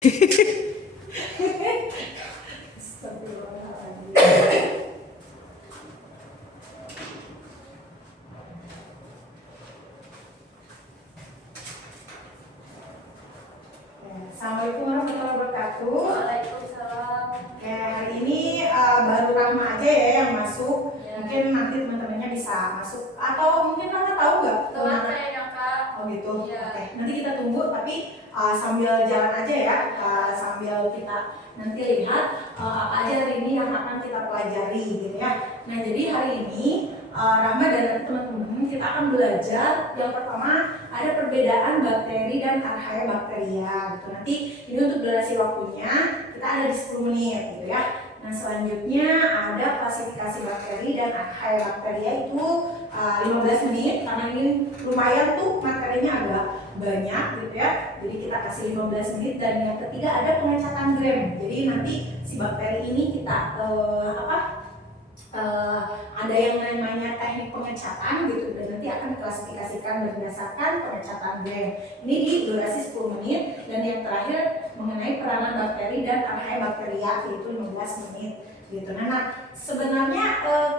Assalamualaikum warahmatullahi wabarakatuh. Waalaikumsalam. Hari ini baru Rahma aja ya yang masuk. Ya. Mungkin nanti teman-temannya bisa masuk atau mungkin Rahma tahu nggak? Telat ya Kak. Oh gitu. Ya. Oke. Nanti kita tunggu tapi sambil jalan aja ya. Sambil kita nanti lihat apa aja hari ini yang akan kita pelajari gitu ya. Nah jadi hari ini Rahma dan teman-teman kita akan belajar yang pertama ada perbedaan bakteri dan archaebacteria gitu. Nanti ini untuk durasi waktunya kita ada di 10 menit gitu ya. Nah selanjutnya ada klasifikasi bakteri dan archaebacteria itu 15 menit karena ini lumayan tuh materinya agak banyak gitu ya. Jadi kita kasih 15 menit dan yang ketiga ada pengecatan gram. Jadi nanti si bakteri ini kita ada yang namanya teknik pengecatan gitu dan nanti akan diklasifikasikan berdasarkan pengecatan gram. Ini di durasi 10 menit dan yang terakhir mengenai peranan bakteri dan archaebacteria yaitu 15 menit gitu. Nah sebenarnya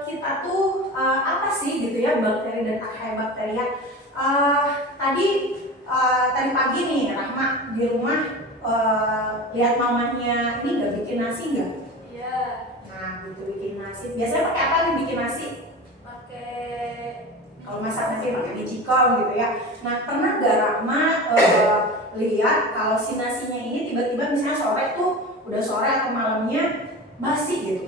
kita tuh apa sih gitu ya bakteri dan archaebacteria? Tadi pagi nih Rahma di rumah lihat mamanya ini nggak bikin nasi nggak? Iya. Nah, gitu bikin nasi. Biasanya pakai apa nih bikin nasi? Pakai Kalau masak nasi pakai bicikol gitu ya. Nah, pernah gak Rahma lihat kalau si nasinya ini tiba-tiba misalnya sore tuh udah sore atau malamnya basi gitu.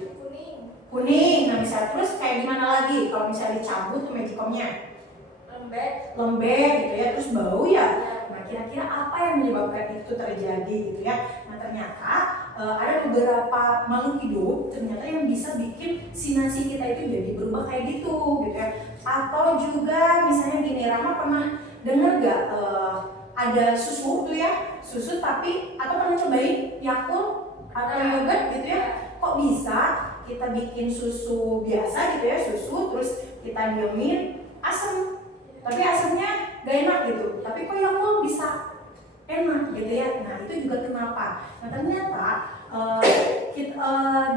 Kuning. Nah, misalnya terus kayak gimana lagi? Kalau misalnya dicabut tuh magicomnya lembek gitu ya, terus bau ya. Nah, kira-kira apa yang menyebabkan itu terjadi gitu ya? Nah, ternyata ada beberapa makhluk hidup ternyata yang bisa bikin si nasi kita itu jadi berubah kayak gitu ya. Atau juga misalnya gini, Rama pernah dengar gak ada susu tuh ya, susu tapi atau pernah cobain Yakult atau yogurt gitu ya? Kok bisa kita bikin susu biasa gitu ya, susu terus kita diemin asam, tapi asamnya gak enak gitu, tapi kok Yakult bisa enak gitu ya. Nah itu juga kenapa? Nah ternyata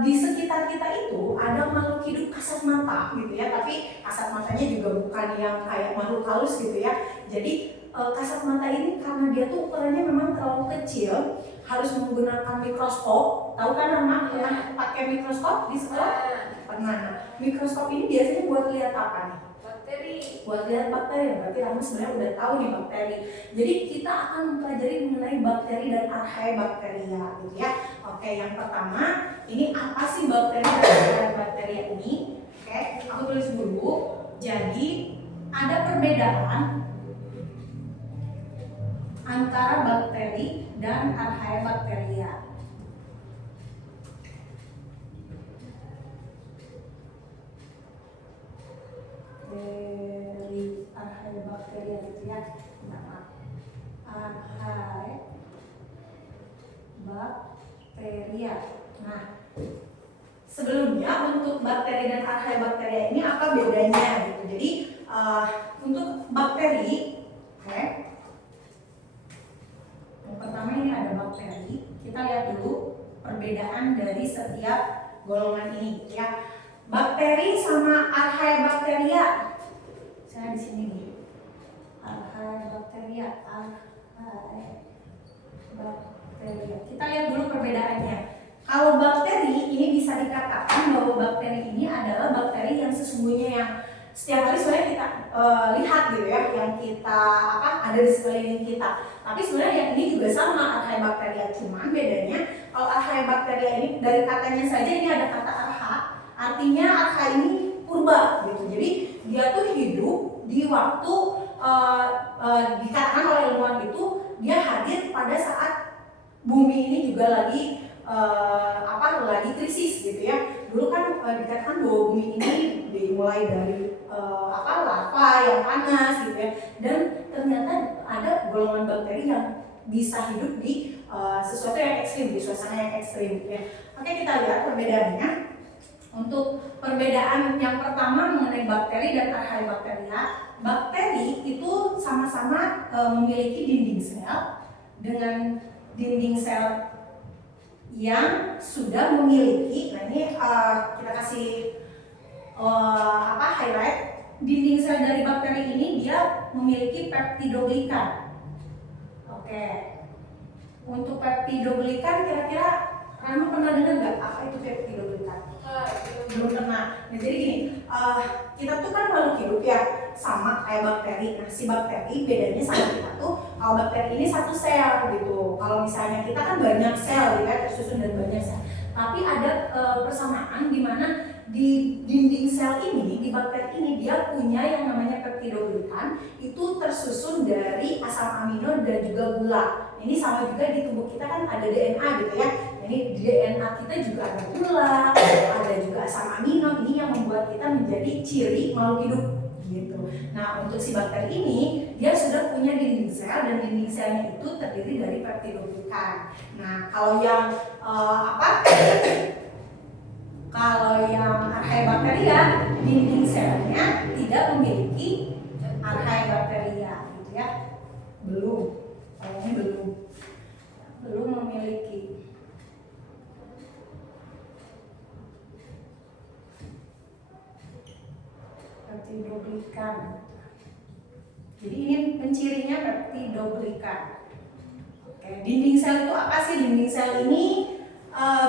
di sekitar kita itu ada makhluk hidup kasat mata gitu ya, tapi kasat matanya juga bukan yang kayak makhluk halus gitu ya. Jadi kasat mata ini karena dia tuh ukurannya memang terlalu kecil, harus menggunakan mikroskop. Tahu kan Rama pernah pakai mikroskop di sekolah? Pernah. Nah, mikroskop ini biasanya buat lihat apa nih? Buat lihat bakteri. Berarti kamu sebenarnya udah tahu nih bakteri. Jadi kita akan mempelajari mengenai bakteri dan archaebacteria gitu ya. Oke, yang pertama ini apa sih bakteri dan archaebacteria ini? Oke, aku tulis dulu. Jadi ada perbedaan antara bakteri dan archaebacteria. Dari archaebacteria gitu ya. Nah, archaebacteria. Nah, sebelumnya untuk bakteri dan archaebacteria ini apa bedanya gitu. Jadi untuk bakteri, oke. Yang pertama ini ada bakteri. Kita lihat dulu perbedaan dari setiap golongan ini gitu ya. Bakteri sama archaebacteria. Saya di sini nih. Archaebacteria. Kita lihat dulu perbedaannya. Kalau bakteri ini bisa dikatakan bahwa bakteri ini adalah bakteri yang sesungguhnya yang setiap hari sebenarnya kita lihat gitu ya, yang kita ada di sekeliling kita. Tapi sebenarnya yang ini juga sama archaebacteria, cuma bedanya kalau archaebacteria ini dari katanya saja ini ada kata archa, artinya archa ini purba gitu. Jadi dia tuh hidup di waktu dikatakan oleh ilmuwan itu dia hadir pada saat bumi ini juga lagi lagi krisis gitu ya. Dulu kan dikatakan bahwa bumi ini dimulai dari lava yang panas gitu ya, dan ternyata ada golongan bakteri yang bisa hidup di sesuatu yang ekstrim, di suasana yang ekstrim gitu ya. Oke, kita lihat perbedaannya. Untuk perbedaan yang pertama mengenai bakteri dan archaebacteria, bakteri itu sama-sama memiliki dinding sel dengan dinding sel yang sudah memiliki, nah ini kita kasih highlight, dinding sel dari bakteri ini dia memiliki peptidoglikan. Oke, untuk peptidoglikan kira-kira Rama pernah dengar nggak apa itu peptidoglikan? Belum pernah. Nah, jadi gini, kita tuh kan makhluk hidup ya, sama kayak bakteri. Nah, si bakteri bedanya sama kita tuh, kalau bakteri ini satu sel gitu. Kalau misalnya kita kan banyak sel, ya, tersusun dari banyak sel. Tapi ada persamaan di mana di dinding sel ini, di bakteri ini dia punya yang namanya peptidoglikan, itu tersusun dari asam amino dan juga gula. Ini sama juga di tubuh kita kan ada DNA gitu ya. Ini di DNA kita juga ada gula, ada juga asam amino. Ini yang membuat kita menjadi ciri makhluk hidup gitu. Nah, untuk si bakteri ini dia sudah punya dinding sel dan dinding selnya itu terdiri dari peptidoglikan. Nah, kalau yang kalau yang archaebacteria, dinding selnya tidak memiliki archaebacteria gitu ya. Belum memiliki. Peptidoglikan. Jadi ini pencirinya peptidoglikan. Oke, dinding sel itu apa sih? Dinding sel ini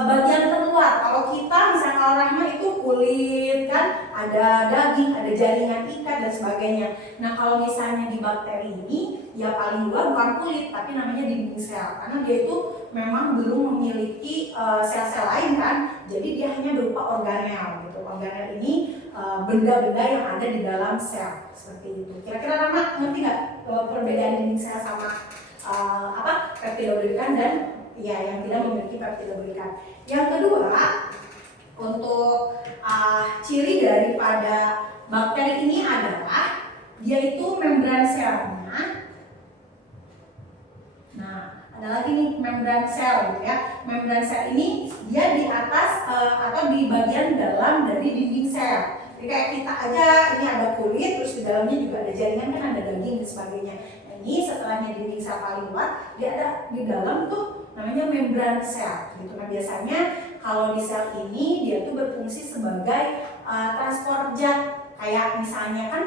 bagian terluar. Kalau kita misalnya kalau Rahma itu kulit kan, ada daging, ada jaringan ikat dan sebagainya. Nah, kalau misalnya di bakteri ini ya paling luar bukan kulit tapi namanya dinding sel, karena dia itu memang belum memiliki sel-sel lain kan. Jadi dia hanya berupa organel gitu. Organel ini benda-benda yang ada di dalam sel seperti itu. Kira-kira Rahma ngerti nggak perbedaan dinding sel sama peptidoglikan dan ya yang tidak memiliki peptidoglikan. Yang kedua, untuk ciri daripada bakteri ini adalah dia itu membran selnya. Nah, ada lagi nih membran sel gitu ya. Membran sel ini dia di atas atau di bagian dalam dari dinding sel. Jadi kayak kita aja ini ada kulit, terus di dalamnya juga ada jaringan kan, ada daging dan sebagainya. Nah, ini setelahnya dinding sel paling luar, dia ada di dalam tuh namanya membran sel gitu. Nah, biasanya kalau di sel ini dia tuh berfungsi sebagai transport zat. Kayak misalnya kan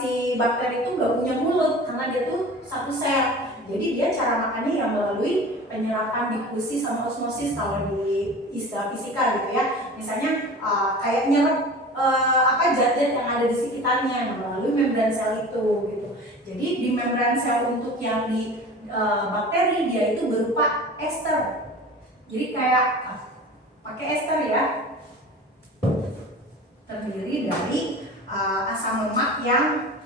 si bakteri itu nggak punya mulut karena dia tuh satu sel. Jadi dia cara makannya yang melalui penyerapan difusi sama osmosis kalau di istilah fisika gitu ya. Misalnya kayak nyerap zat-zat yang ada di sekitarnya melalui membran sel itu gitu. Jadi di membran sel untuk yang di bakteri dia itu berupa ester. Jadi kayak pakai ester ya, terdiri dari asam lemak yang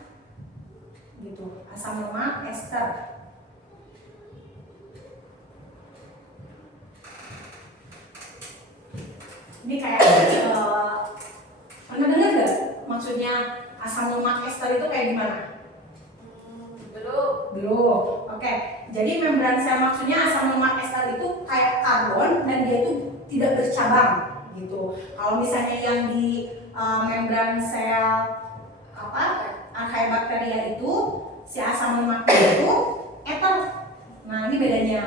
gitu, asam lemak ester. Ini kayak pernah dengar nggak maksudnya asam lemak ester itu kayak gimana? Belum. Oke. Jadi membran sel maksudnya asam lemak ester itu kayak karbon dan dia itu tidak bercabang gitu. Kalau misalnya yang di membran sel archaebacteria itu si asam lemaknya itu ether. Nah, ini bedanya.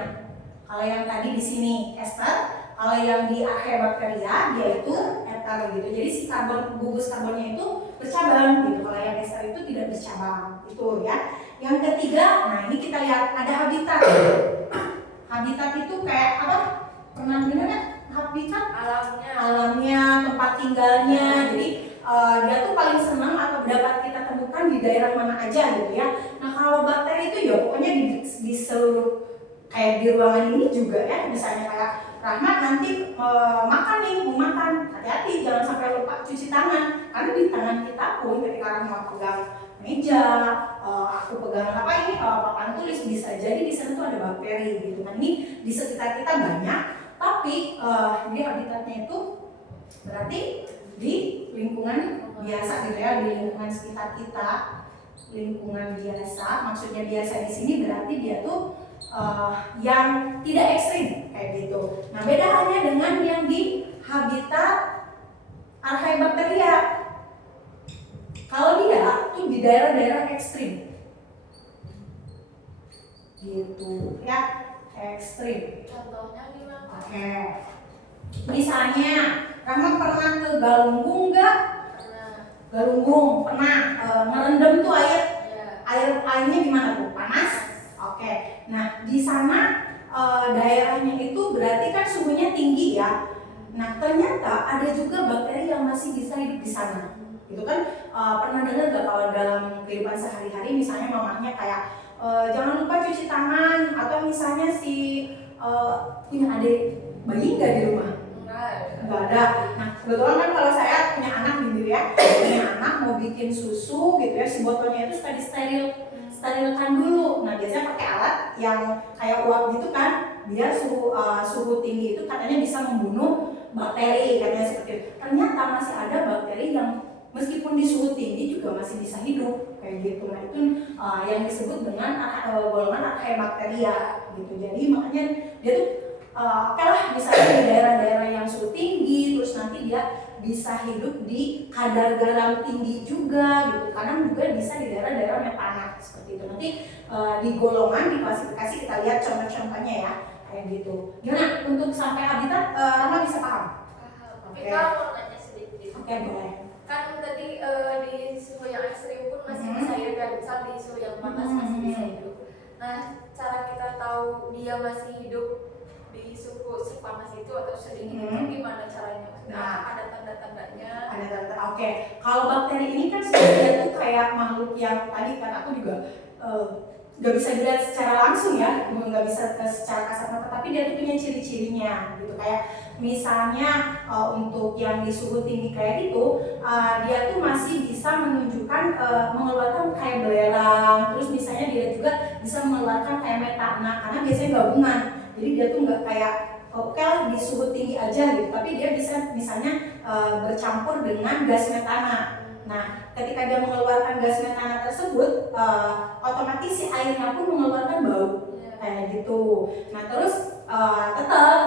Kalau yang tadi di sini ester, kalau yang di archaebacteria dia itu ether gitu. Jadi si karbon, gugus karbonnya itu bercabang gitu. Kalau yang ester itu tidak bercabang. Itu ya. Yang ketiga, nah ini kita lihat ada habitat. Habitat itu kayak apa? Pernah dengar nggak? Habitat alamnya, tempat tinggalnya. Jadi dia tuh paling senang atau dapat kita temukan di daerah mana aja gitu ya. Nah, kalau bakteri itu ya pokoknya di seluruh, kayak di ruangan ini juga ya. Misalnya kayak Rahmat nanti makan nih, mau makan, hati-hati jangan sampai lupa cuci tangan. Karena di tangan kita pun ketika Rahmat pegang meja, aku pegang papan tulis, bisa jadi di sana tuh ada bakteri gitu. Nah, ini di sekitar kita banyak, tapi di habitatnya itu berarti di lingkungan biasa gitu ya, di lingkungan sekitar kita, lingkungan biasa. Maksudnya biasa di sini berarti dia tuh yang tidak ekstrim kayak gitu. Nah, beda halnya dengan yang di habitat archaebacteria. Kalau dia tuh di daerah-daerah ekstrim gitu ya. ekstrim. Contohnya gimana? Oke. Misalnya, Rahma pernah ke Galunggung nggak? Karena Galunggung pernah ngerendam tuh ya airnya gimana tuh? Panas? Oke. Nah di sana daerahnya itu berarti kan suhunya tinggi ya. Nah ternyata ada juga bakteri yang masih bisa hidup di sana. Itu kan pernah dengar nggak kalau dalam kehidupan sehari-hari misalnya mamahnya kayak jangan lupa cuci tangan, atau misalnya si punya adik bayi nggak di rumah? Nggak ada. Nah kebetulan kan kalau saya punya anak gitu ya, punya anak mau bikin susu gitu ya, si botolnya itu suka disterilkan dulu. Nah biasanya pakai alat yang kayak uap gitu kan, biar suhu tinggi itu katanya bisa membunuh bakteri, katanya seperti itu. Ternyata masih ada bakteri yang meskipun di suhu tinggi juga masih bisa hidup kayak gitu. Nah itu yang disebut dengan golongan Archaebacteria gitu. Jadi makanya dia tuh oke lah, misalnya di daerah-daerah yang suhu tinggi, terus nanti dia bisa hidup di kadar garam tinggi juga gitu. Kadang juga bisa di daerah-daerah yang panas seperti itu. Nanti di golongan, di klasifikasi kita lihat contoh-contohnya ya kayak gitu. Gimana untuk sampai habitat, Rama bisa paham? tapi Oke. kalau mau nanya sedikit, Oke boleh. kan tadi di suhu yang ekstrim pun masih Mhm. bisa hidup, dan misal di suhu yang panas masih bisa hidup. Nah, cara kita tahu dia masih hidup di suhu sepanas itu atau sedingin itu gimana caranya? Nah. Ada tanda-tandanya? Ada tanda. Oke. Kalau bakteri ini kan sebenarnya tuh kayak makhluk yang tadi kan aku juga nggak bisa dilihat secara langsung ya, nggak bisa secara kasat mata, tapi dia tuh punya ciri-cirinya gitu. Kayak misalnya untuk yang di suhu tinggi kayak gitu, dia tuh masih bisa menunjukkan mengeluarkan kayak belerang, terus misalnya dia juga bisa mengeluarkan kayak metana, karena biasanya gabungan. Jadi dia tuh nggak kayak oke di suhu tinggi aja gitu, tapi dia bisa misalnya bercampur dengan gas metana. Nah, ketika dia mengeluarkan gas metana tersebut, otomatis si airnya pun mengeluarkan bau kayak gitu. Nah, terus tetap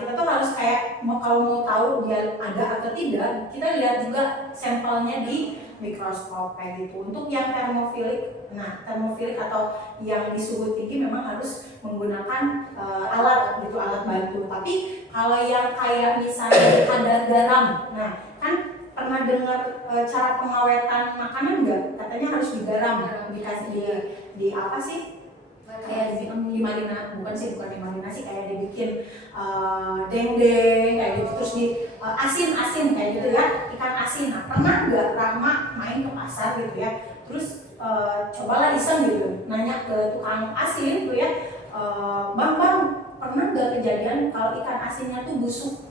kita tuh harus kayak kalau mau tahu dia ada atau tidak, kita lihat juga sampelnya di mikroskop kayak gitu. Untuk yang termofilik, nah termofilik atau yang di suhu tinggi memang harus menggunakan alat gitu, alat bantu. Tapi kalau yang kayak misalnya kadar garam, nah kan pernah dengar cara pengawetan makanan nggak? Katanya harus digaram, dikasih di apa sih? Kayak dimarinasi, bukan dimarinasi, kayak dibikin dendeng kayak gitu, terus di asin kayak gitu ya, ikan asin. Nah pernah nggak Rahma main ke pasar gitu ya, terus cobalah iseng gitu, nanya ke tukang asin tuh ya, bang pernah nggak kejadian kalau ikan asinnya tuh busuk?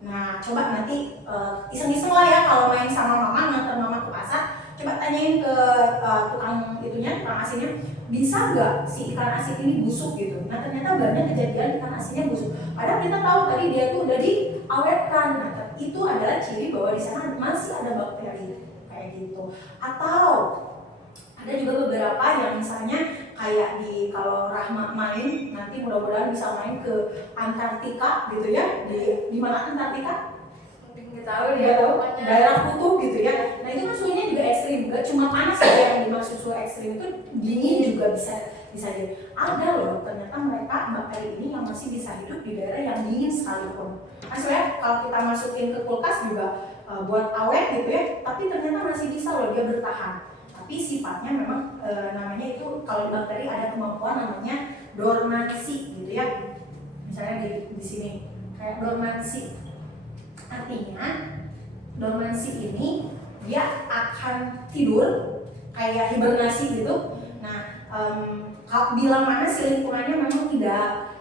Nah, coba nanti iseng-iseng lah ya kalau main sama mama, nganter mama ke pasar, coba tanyain ke tukang asinnya, bisa nggak si ikan asin ini busuk gitu. Nah, ternyata banyak kejadian ikan asinnya busuk. Padahal kita tahu tadi dia tuh udah diawetkan. Nah, itu adalah ciri bahwa di sana masih ada bakteri kayak gitu. Atau ada juga beberapa yang misalnya kayak kalau Rahma main, nanti mudah-mudahan bisa main ke Antartika gitu ya. Di mana Antartika? Mungkin tahu Dia ya, tahu pokoknya daerah kutub gitu ya. Nah itu kan suhunya juga ekstrim, gak cuma panas ya yang dimaksud suhu ekstrim, itu dingin juga bisa jadi. Ada loh ternyata mereka bakteri ini yang masih bisa hidup di daerah yang dingin sekalipun. Nah sebenarnya kalau kita masukin ke kulkas juga buat awet gitu ya, tapi ternyata masih bisa loh dia bertahan. Tapi sifatnya memang namanya itu kalau di bakteri ada kemampuan namanya dormansi gitu ya. Misalnya di sini kayak dormansi. Artinya dormansi ini dia akan tidur kayak hibernasi gitu. Nah, bila mana si lingkungannya memang tidak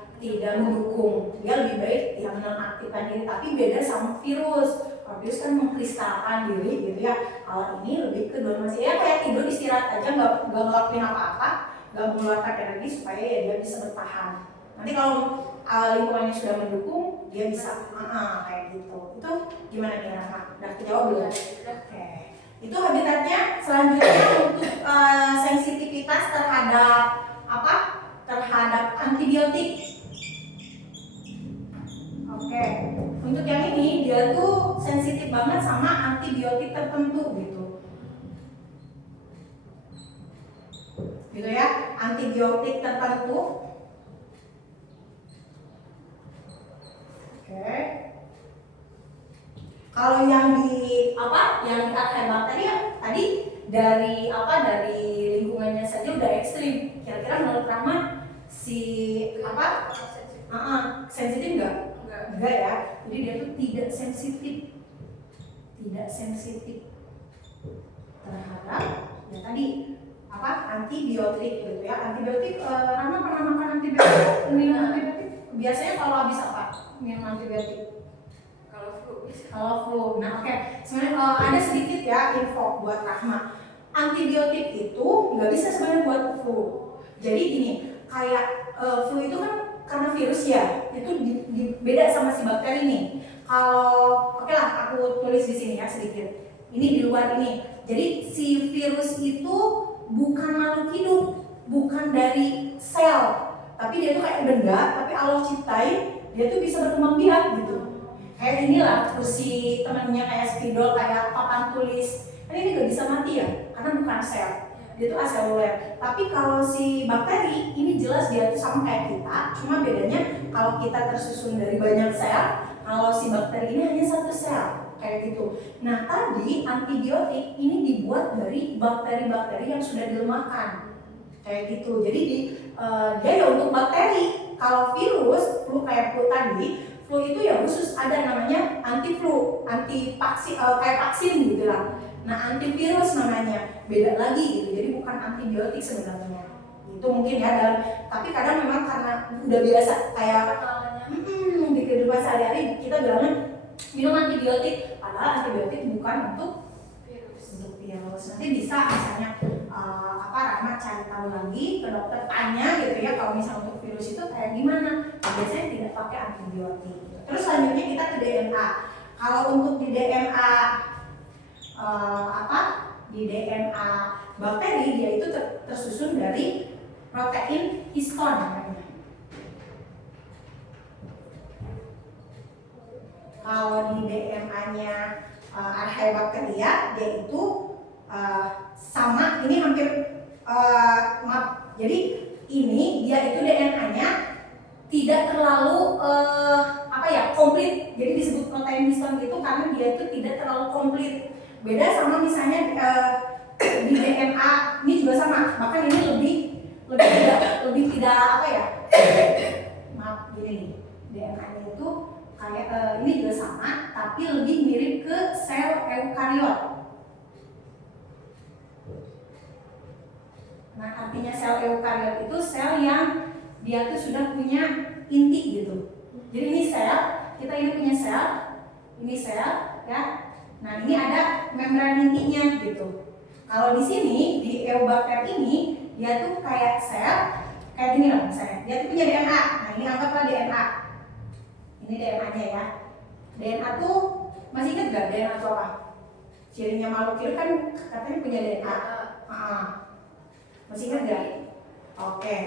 mendukung, dia lebih baik yang menonaktifkan diri. Tapi beda sama virus. Kalau virus kan mengkristalkan diri gitu ya. Kalau ini lebih ke dormansi, ya kayak tidur istirahat aja, nggak ngelakuin apa-apa, nggak mengeluarkan energi supaya ya dia bisa bertahan. Nanti kalau lingkungannya sudah mendukung, dia bisa kayak gitu. Itu gimana nih Rahma? Udah kejawab belum? Oke. Itu habitatnya. Selanjutnya untuk sensitivitas terhadap apa? Terhadap antibiotik. Oke. Untuk yang ini dia tuh sensitif banget sama antibiotik tertentu gitu. Gitu ya, antibiotik tertentu Kalau yang di archaeobacter ya tadi dari lingkungannya saja udah ekstrim. Kira-kira menurut Rahma sensitif nggak? Enggak ya. Jadi dia tuh tidak sensitif terhadap ya tadi antibiotik gitu ya. Antibiotik, Rahma pernah makan antibiotik, minum antibiotik? Biasanya kalau habis apa minum antibiotik? Kalau flu. Nah oke. Sebenarnya ada sedikit ya info buat Rahma. Antibiotik itu nggak bisa sebenarnya buat flu. Jadi gini, kayak flu itu kan karena virus ya, itu beda sama si bakteri nih. Kalau oke lah, aku tulis di sini ya sedikit. Ini di luar ini. Jadi si virus itu bukan makhluk hidup, bukan dari sel, tapi dia tuh kayak benda, tapi Allah ciptain dia tuh bisa berkembang biak gitu. Kayak inilah kursi temennya kayak spidol, kayak papan tulis. Kan ini gak bisa mati ya, karena bukan sel. Dia tuh aseluler. Tapi kalau si bakteri ini jelas dia tuh sama kayak kita, cuma bedanya kalau kita tersusun dari banyak sel, kalau si bakteri ini hanya satu sel. Kayak gitu. Nah tadi antibiotik ini dibuat dari bakteri-bakteri yang sudah dilemahkan, kayak gitu. Jadi dia ya untuk bakteri. Kalau virus, flu kayak flu tadi, flu itu ya khusus ada namanya anti-flu, anti-vaksin, kayak vaksin gitu lah. Nah antivirus namanya, beda lagi gitu. Jadi bukan antibiotik sebenarnya. Itu mungkin ya tapi kadang memang karena udah biasa kayak di kehidupan sehari-hari kita bilangnya minum antibiotik, padahal antibiotik bukan untuk virus. Nanti bisa misalnya Rahma cari tahu lagi ke dokter, tanya gitu ya kalau misalnya untuk virus itu kayak gimana. Biasanya tidak pakai antibiotik. Terus selanjutnya kita ke DNA. Kalau untuk di DNA di DNA bakteri dia itu tersusun dari protein histon namanya. Kalau di DNA-nya Archaebacteria dia itu sama, ini hampir jadi ini dia itu DNA-nya tidak terlalu komplit. Jadi disebut protein histon itu karena dia itu tidak terlalu komplit. Beda sama misalnya di DNA ini juga sama, bahkan ini lebih tidak gini DNA-nya itu kayak ini juga sama, tapi lebih mirip ke sel eukariot. Nah, artinya sel eukariot itu sel yang dia tuh sudah punya inti gitu. Jadi ini sel, kita ini punya sel, ini sel, ya. Nah, ini ada membran intinya gitu. Kalau di sini di Eubacter ini dia tuh kayak sel, kayak gini lah misalnya. Dia tuh punya DNA. Nah, ini anggaplah DNA. Ini DNA-nya ya. DNA tuh masih ingat gak DNA itu apa? Cirinya makhluk hidup kan katanya punya DNA. Masih ingat gak? Oke.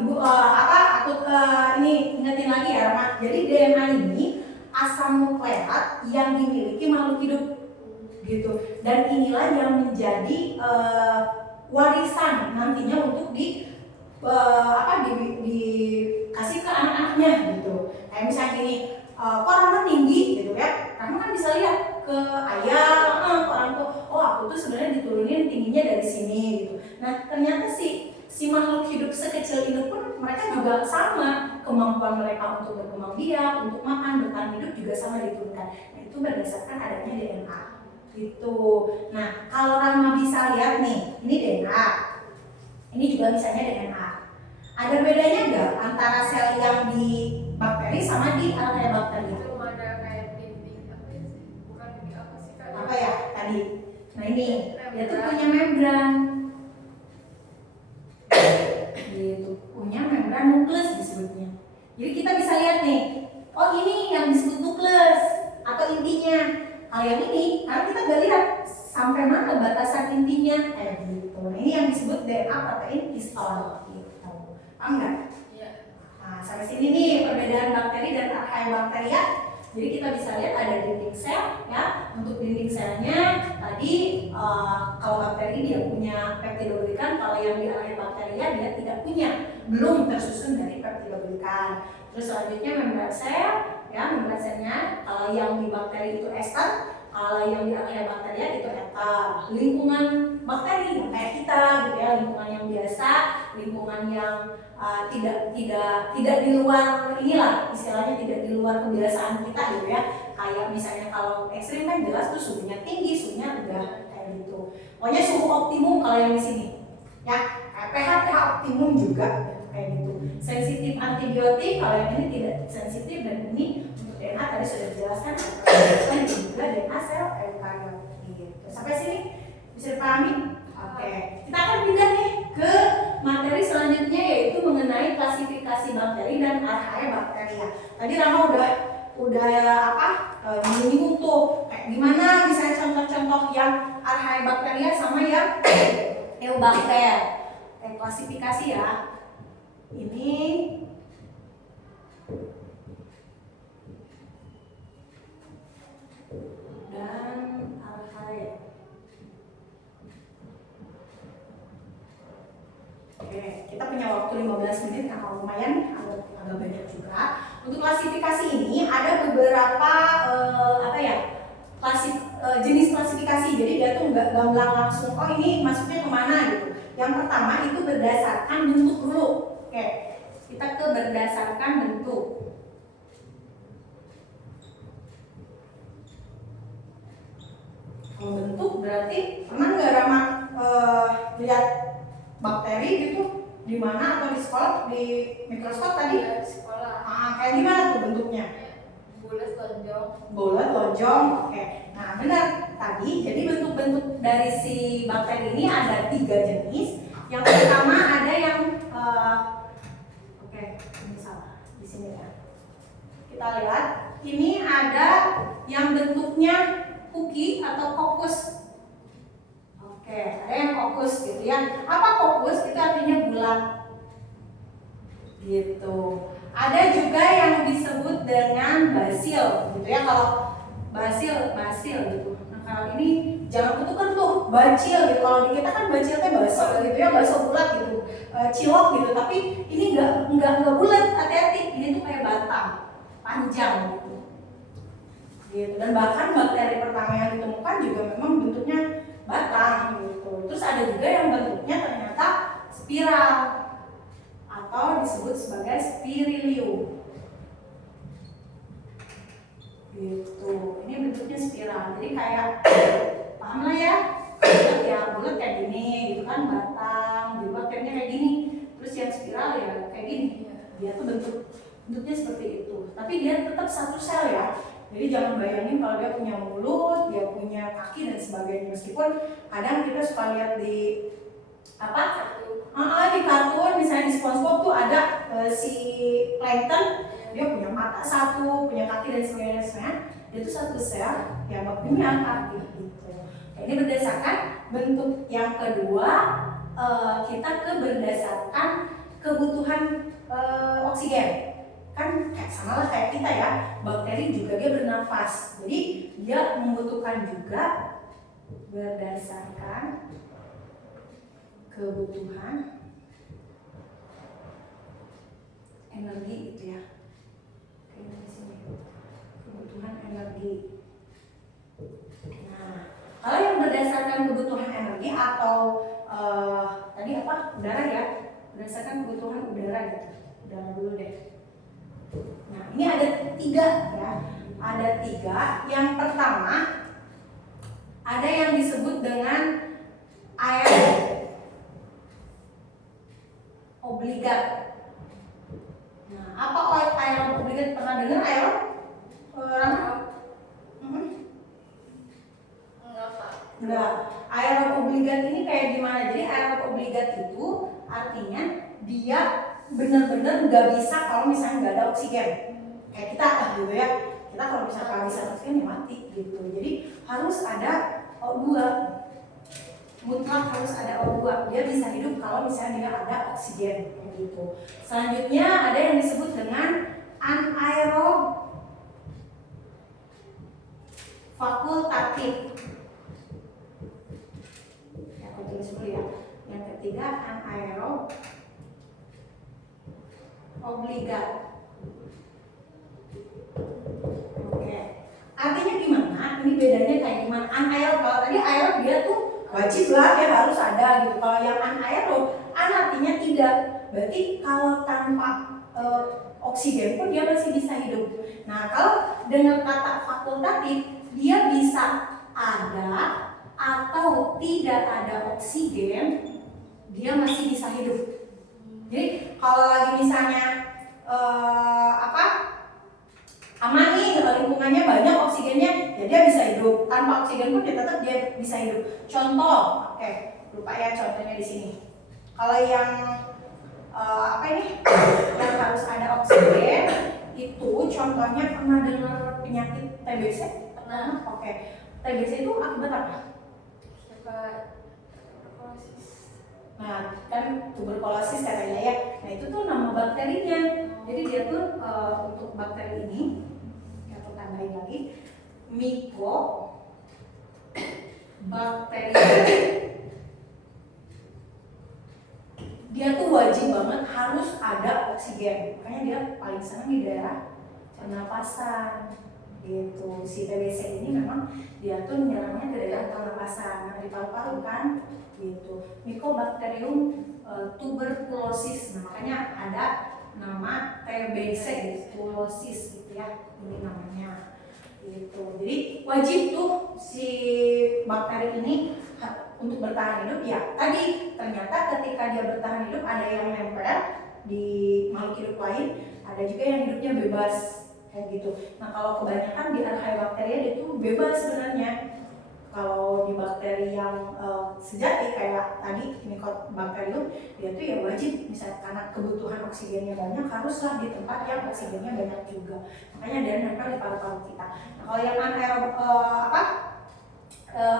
Ibu aku ini ingetin lagi ya, Rahma. Jadi DNA ini asam nukleat yang dimiliki makhluk hidup gitu. Dan inilah yang menjadi warisan nantinya untuk dikasih ke anak-anaknya gitu. Kayak misalnya gini, kok Rahma tinggi gitu ya, Rahma kan bisa lihat ke ayah, ke orang tua, oh aku tuh sebenarnya diturunin tingginya dari sini gitu. Nah ternyata si makhluk hidup sekecil itu pun mereka juga sama, kemampuan mereka untuk berkembang biak, untuk makan, bertahan hidup juga sama diturunkan. Nah itu berdasarkan adanya DNA gitu. Nah kalau Rahma bisa lihat nih, ini DNA, ini juga misalnya DNA. Ada bedanya nggak antara sel yang di bakteri sama di Archaeobacter itu? Ada kayak dinding bukan dinding apa sih Kak? Apa ya tadi? Nah ini dia tuh punya membran. Gitu, punya membran nukleus disebutnya. Jadi kita bisa lihat nih, oh ini yang disebut nukleus atau intinya. Kalau yang ini, karena kita nggak lihat sampai mana batasan intinya, gitu. Nah ini yang disebut DNA protein histon. Paham nggak? Iya. Nah, sampai sini nih perbedaan bakteri dan Archaebacteria. Jadi kita bisa lihat ada dinding sel, ya. Untuk dinding selnya tadi kalau bakteri dia punya peptidoglikan, kalau yang di Archaebacteria dia tidak punya, belum tersusun dari peptidoglikan. Terus selanjutnya membran sel, ya pembahasannya. Kalau yang di bakteri itu ester, kalau yang di Archaebacteria itu eter. Lingkungan bakteri kayak kita gitu ya, lingkungan yang biasa, lingkungan yang tidak di luar inilah, istilahnya tidak di luar kebiasaan kita gitu ya. Kayak misalnya kalau ekstrim kan jelas tuh suhunya tinggi, suhunya udah kayak gitu. Pokoknya suhu optimum kalau yang di sini ya, pH optimum juga kayak gitu. Sensitif antibiotik, kalau yang ini tidak sensitif, dan ini untuk DNA tadi sudah dijelaskan, dan juga DNA sel eukariot gitu. Sampai sini bisa dipahami? Oke, kita akan pindah nih ke materi selanjutnya, yaitu mengenai klasifikasi bakteri dan Archaebacteria. Tadi Rama udah menyinggung tuh kayak gimana misalnya contoh-contoh yang Archaebacteria sama yang Eubacter. Klasifikasi ya. Ini dan Archaea. Oke, kita punya waktu 15 menit, nah lumayan agak banyak juga. Untuk klasifikasi ini ada beberapa jenis klasifikasi. Jadi dia tuh nggak gamblang langsung, oh ini masuknya kemana gitu. Yang pertama itu berdasarkan bentuk dulu. Oke, kita ke berdasarkan bentuk. Kalau bentuk berarti pernah nggak Rama lihat bakteri gitu di mana atau di sekolah, di mikroskop tadi? Di sekolah. Kayak gimana tuh bentuknya? Bulat, lonjong. Bulat, lonjong. Oke. Nah benar tadi. Jadi bentuk-bentuk dari si bakteri ini ada 3 jenis. Yang pertama ada yang ini salah di sini ya. Kita lihat ini ada yang bentuknya cookie atau kokus. Oke, ada yang kokus gitu ya. Apa kokus? Itu artinya bulat. Gitu. Ada juga yang disebut dengan basil gitu ya. Kalau basil gitu. Nah, kalau ini jangan kutukan tuh bacil gitu. Kalau di kita kan bacilnya basil gitu ya, basil bulat gitu. Cilok gitu. Tapi ini enggak bulat, hati-hati. Ini tuh kayak batang, panjang gitu. Gitu. Dan bahkan bakteri pertama yang ditemukan juga memang bentuknya batang gitu. Terus ada juga yang bentuknya ternyata spiral atau disebut sebagai spirilium. Gitu. Ini bentuknya spiral. Jadi kayak paham lah ya? Bulat kayak gini gitu kan, batang, jadi bakterinya kayak gini. Terus yang spiral ya kayak gini. Dia tuh bentuknya seperti itu. Tapi dia tetap satu sel ya. Jadi jangan bayangin kalau dia punya mulut, dia punya kaki dan sebagainya. Meskipun kadang kita suka lihat di di kartun, misalnya di SpongeBob tuh ada si plankton, dia punya mata satu, punya kaki dan sebagainya. Dia tuh satu sel yang nggak punya kaki gitu. Ini berdasarkan bentuk. Yang kedua, kita berdasarkan kebutuhan oksigen. Kan sama lah kayak kita ya, bakteri juga dia bernafas, jadi dia membutuhkan juga berdasarkan kebutuhan energi gitu ya. Kayak di sini kebutuhan energi. Nah, kalau yang berdasarkan kebutuhan energi atau tadi udara ya, berdasarkan kebutuhan udara gitu. Udara dulu deh. Nah, ini ada 3 ya. Ada 3. Yang pertama ada yang disebut dengan aeroobligat. Nah, apa aeroobligat? Pernah dengar Enggak. Aeroobligat ini kayak gimana? Jadi aeroobligat itu artinya dia benar-benar nggak bisa kalau misalnya nggak ada oksigen. Kayak kita gitu ya. Kita kalau misalnya nggak bisa oksigen ya mati gitu. Jadi harus ada O2. Mutlak harus ada O2. Dia bisa hidup kalau misalnya dia ada oksigen gitu. Selanjutnya ada yang disebut dengan anaerob fakultatif. Ya, aku tulis dulu ya. Yang ketiga anaerob obligat. bedanya kayak gimana. Anaerob, kalau tadi aerob dia tuh wajib lah ya harus ada gitu. Kalau yang anaerob, artinya tidak. Berarti kalau tanpa oksigen pun dia masih bisa hidup. Nah kalau dengan kata fakultatif, dia bisa ada atau tidak ada oksigen, dia masih bisa hidup. Jadi kalau lagi misalnya aman nih, lingkungannya banyak oksigennya, ya dia bisa hidup. Tanpa oksigen pun dia tetap dia bisa hidup. Contoh, oke, lupa ya contohnya di sini. Kalau yang yang harus ada oksigen itu contohnya, pernah dengar penyakit TBC? Pernah. Oke. TBC itu akibat apa? Tuberkulosis. Nah, kan tuberkulosis katanya ya. Nah, itu tuh nama bakterinya. Jadi dia tuh untuk bakteri ini, kita tambahin lagi, Mycobacterium. Dia tuh wajib banget harus ada oksigen. Makanya dia paling senang di daerah pernapasan. Gitu. Si TBC ini memang dia tuh menyerangnya ke daerah pernapasan, nah di paru-paru kan, gitu. Mycobacterium tuberculosis, nah, makanya ada nama TBC, tuberculosis gitu ya, ini namanya. Gitu. Jadi wajib tuh si bakteri ini untuk bertahan hidup ya. Tadi ternyata ketika dia bertahan hidup ada yang nempel di makhluk hidup lain, ada juga yang hidupnya bebas. Kayak gitu. Nah kalau kebanyakan di Archaeobacteria itu bebas sebenarnya. Kalau di bakteri yang sejati kayak tadi Mycobacterium, dia tuh ya wajib, misalnya karena kebutuhan oksigennya banyak, haruslah di tempat yang oksigennya banyak juga. Makanya dia nempel di paru-paru kita. Nah kalau yang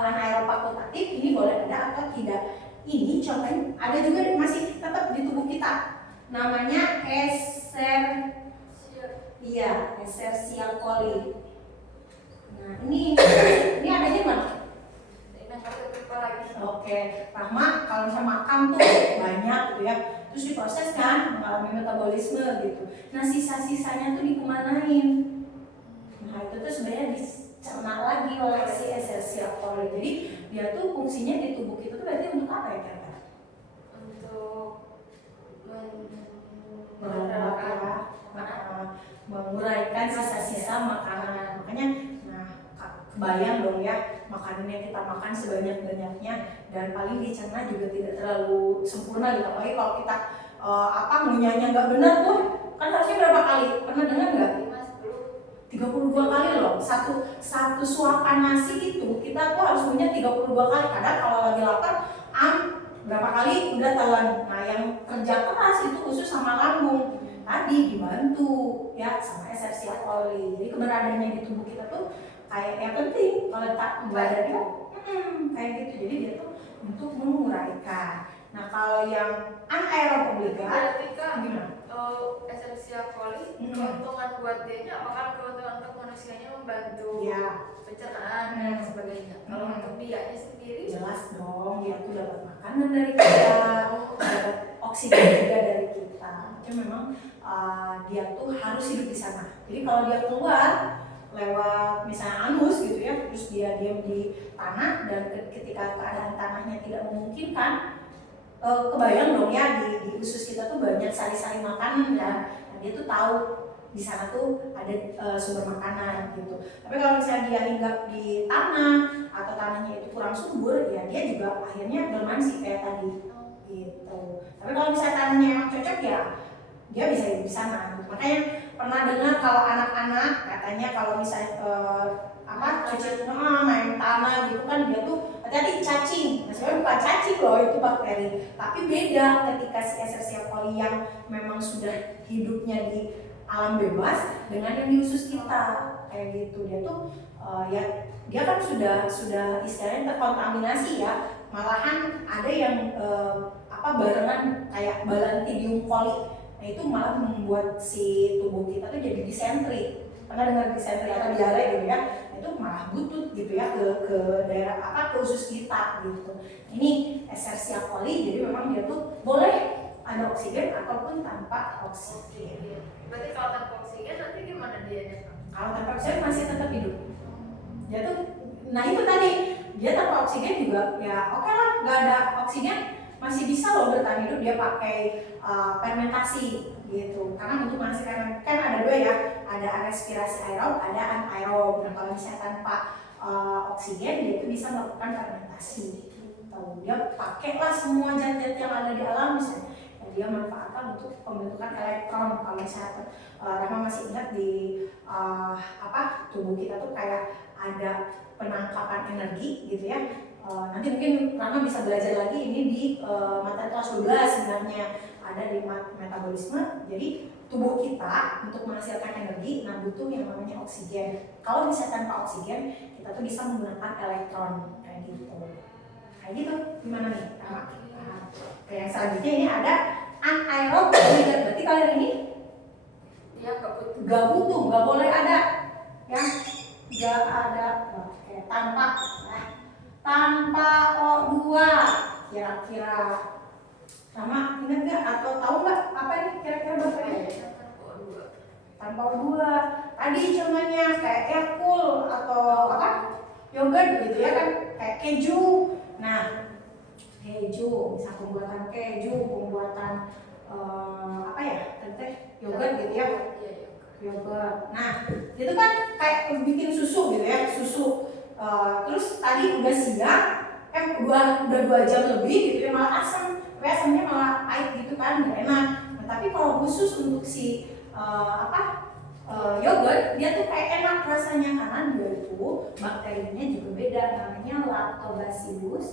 anaerob fakultatif ini boleh ada atau tidak. Ini contohnya ada juga masih tetap di tubuh kita. Namanya Escherichia coli. Nah ini adanya di mana? Oke, Rahma kalau misalnya makan tuh banyak gitu ya, terus diproses kan, mengalami metabolisme gitu. Nah sisa-sisanya tuh dikemanain? Nah itu tuh sebenarnya dicerna lagi oleh si Escherichia coli. Jadi dia tuh fungsinya di tubuh kita tuh berarti untuk apa ya kira-kira? Untuk menguraikan sisa-sisa makanan. Makanya kebayang dong ya, makanan yang kita makan sebanyak-banyaknya dan paling dicerna juga tidak terlalu sempurna gitu. Apalagi kalau kita ngunyahnya nggak benar tuh, kan harusnya berapa kali? Pernah dengar nggak? 32 kali loh. Satu suapan nasi itu kita tuh harus ngunyah 32 kali. Kadang kalau lagi lapar, berapa kali udah telan. Nah yang kerja keras itu khusus sama lambung. Tadi dibantu ya sama Escherichia coli. Jadi keberadaannya di tubuh kita tuh kayak yang penting. Kalau tak badannya kayak gitu. Jadi dia tuh untuk menguraikan. Nah kalau yang anaerob obligat gimana? Escherichia coli keuntungan buat dia apakah keuntungan untuk manusianya membantu pencernaan dan sebagainya? Kalau untuk biaknya sendiri jelas dong, dia tuh dapat makanan dari kita, dapat oksigen juga dari kita. Jadi memang dia tuh harus hidup di sana. Jadi kalau dia keluar lewat misalnya anus gitu ya, terus dia diam di tanah dan ketika keadaan tanahnya tidak memungkinkan, kebayang dong ya di usus kita tuh banyak sari-sari makanan kan. Nah, dia tuh tahu di sana tuh ada sumber makanan gitu. Tapi kalau misalnya dia hinggap di tanah atau tanahnya itu kurang subur, ya dia juga akhirnya dormansi kayak tadi gitu. Tapi kalau misalnya tanahnya emang cocok ya dia bisa hidup di sana. Makanya pernah dengar kalau anak-anak katanya kalau misalnya main tanah gitu kan, dia tuh hati-hati cacing. Nah sebenarnya bukan cacing loh, itu bakteri. Tapi beda ketika si Escherichia coli yang memang sudah hidupnya di alam bebas dengan yang di usus kita kayak gitu. Dia tuh dia kan sudah istilahnya terkontaminasi ya. Malahan ada yang barengan kayak balantidium coli. Nah itu malah membuat si tubuh kita tuh jadi disentri. Pernah dengar disentri atau diare gitu ya? Itu malah butut gitu ya ke daerah ke usus kita gitu. Ini Escherichia coli, jadi memang dia tuh boleh ada oksigen ataupun tanpa oksigen. Berarti kalau tanpa oksigen nanti gimana dia? Kalau tanpa oksigen masih tetap hidup. Dia tuh Nah itu tadi, dia tanpa oksigen juga ya oke lah, nggak ada oksigen masih bisa loh bertahan hidup. Dia pakai fermentasi gitu, karena untuk menghasilkan kan ada dua ya, ada respirasi aerob, ada anaerob. Nah kalau misalnya tanpa oksigen, dia itu bisa melakukan fermentasi. Dia pakailah semua zat-zat yang ada di alam misalnya, ya dia manfaatkan untuk pembentukan elektron. Kalau misalnya Rahma masih ingat di tubuh kita tuh kayak ada penangkapan energi gitu ya. Nanti mungkin Rahma bisa belajar lagi ini di materi kelas 12 sebenarnya, ada di metabolisme. Jadi tubuh kita untuk menghasilkan energi, nah butuh yang namanya oksigen. Kalau misalnya tanpa oksigen, kita tuh bisa menggunakan elektron kayak gitu. Kayak gitu, gimana nih? Oke, yang selanjutnya ini ada anaerob. Berarti kalian ini Dia nggak butuh, nggak boleh ada yang nggak ada. Oke, tanpa O2 kira-kira sama ingat nggak atau tahu nggak apa nih kira-kira bakterinya? Tanpa O2 tadi contohnya kayak Yakult atau apa yogurt gitu ya kan, kayak keju. Nah keju, misal pembuatan keju, pembuatan apa ya teh yogurt gitu ya, yogurt. Nah itu kan kayak bikin susu gitu ya, susu. Terus tadi udah siang, udah 2 jam lebih gitu ya, malah asam, asamnya malah pahit gitu kan, nggak enak. Nah tapi kalau khusus untuk si yogurt, dia tuh kayak enak rasanya karena dia itu bakterinya juga beda, namanya lactobacillus.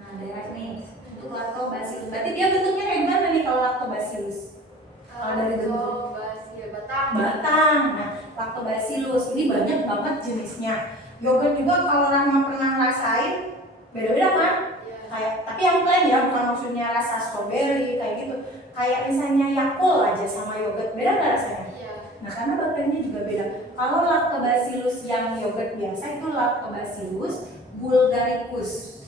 Nah direct nih untuk lactobacillus, berarti dia bentuknya kayak gimana nih kalau lactobacillus? Kalau dari bentuk batang. Nah lactobacillus ini banyak banget jenisnya. Yogurt juga kalau Rahma pernah ngerasain beda-beda kan? Kayak, tapi yang plain ya, bukan maksudnya rasa strawberry kayak gitu. Kayak misalnya Yakult aja sama yogurt, beda nggak rasanya? Nah karena bakterinya juga beda. Kalau lactobacillus yang yogurt biasa itu lactobacillus bulgaricus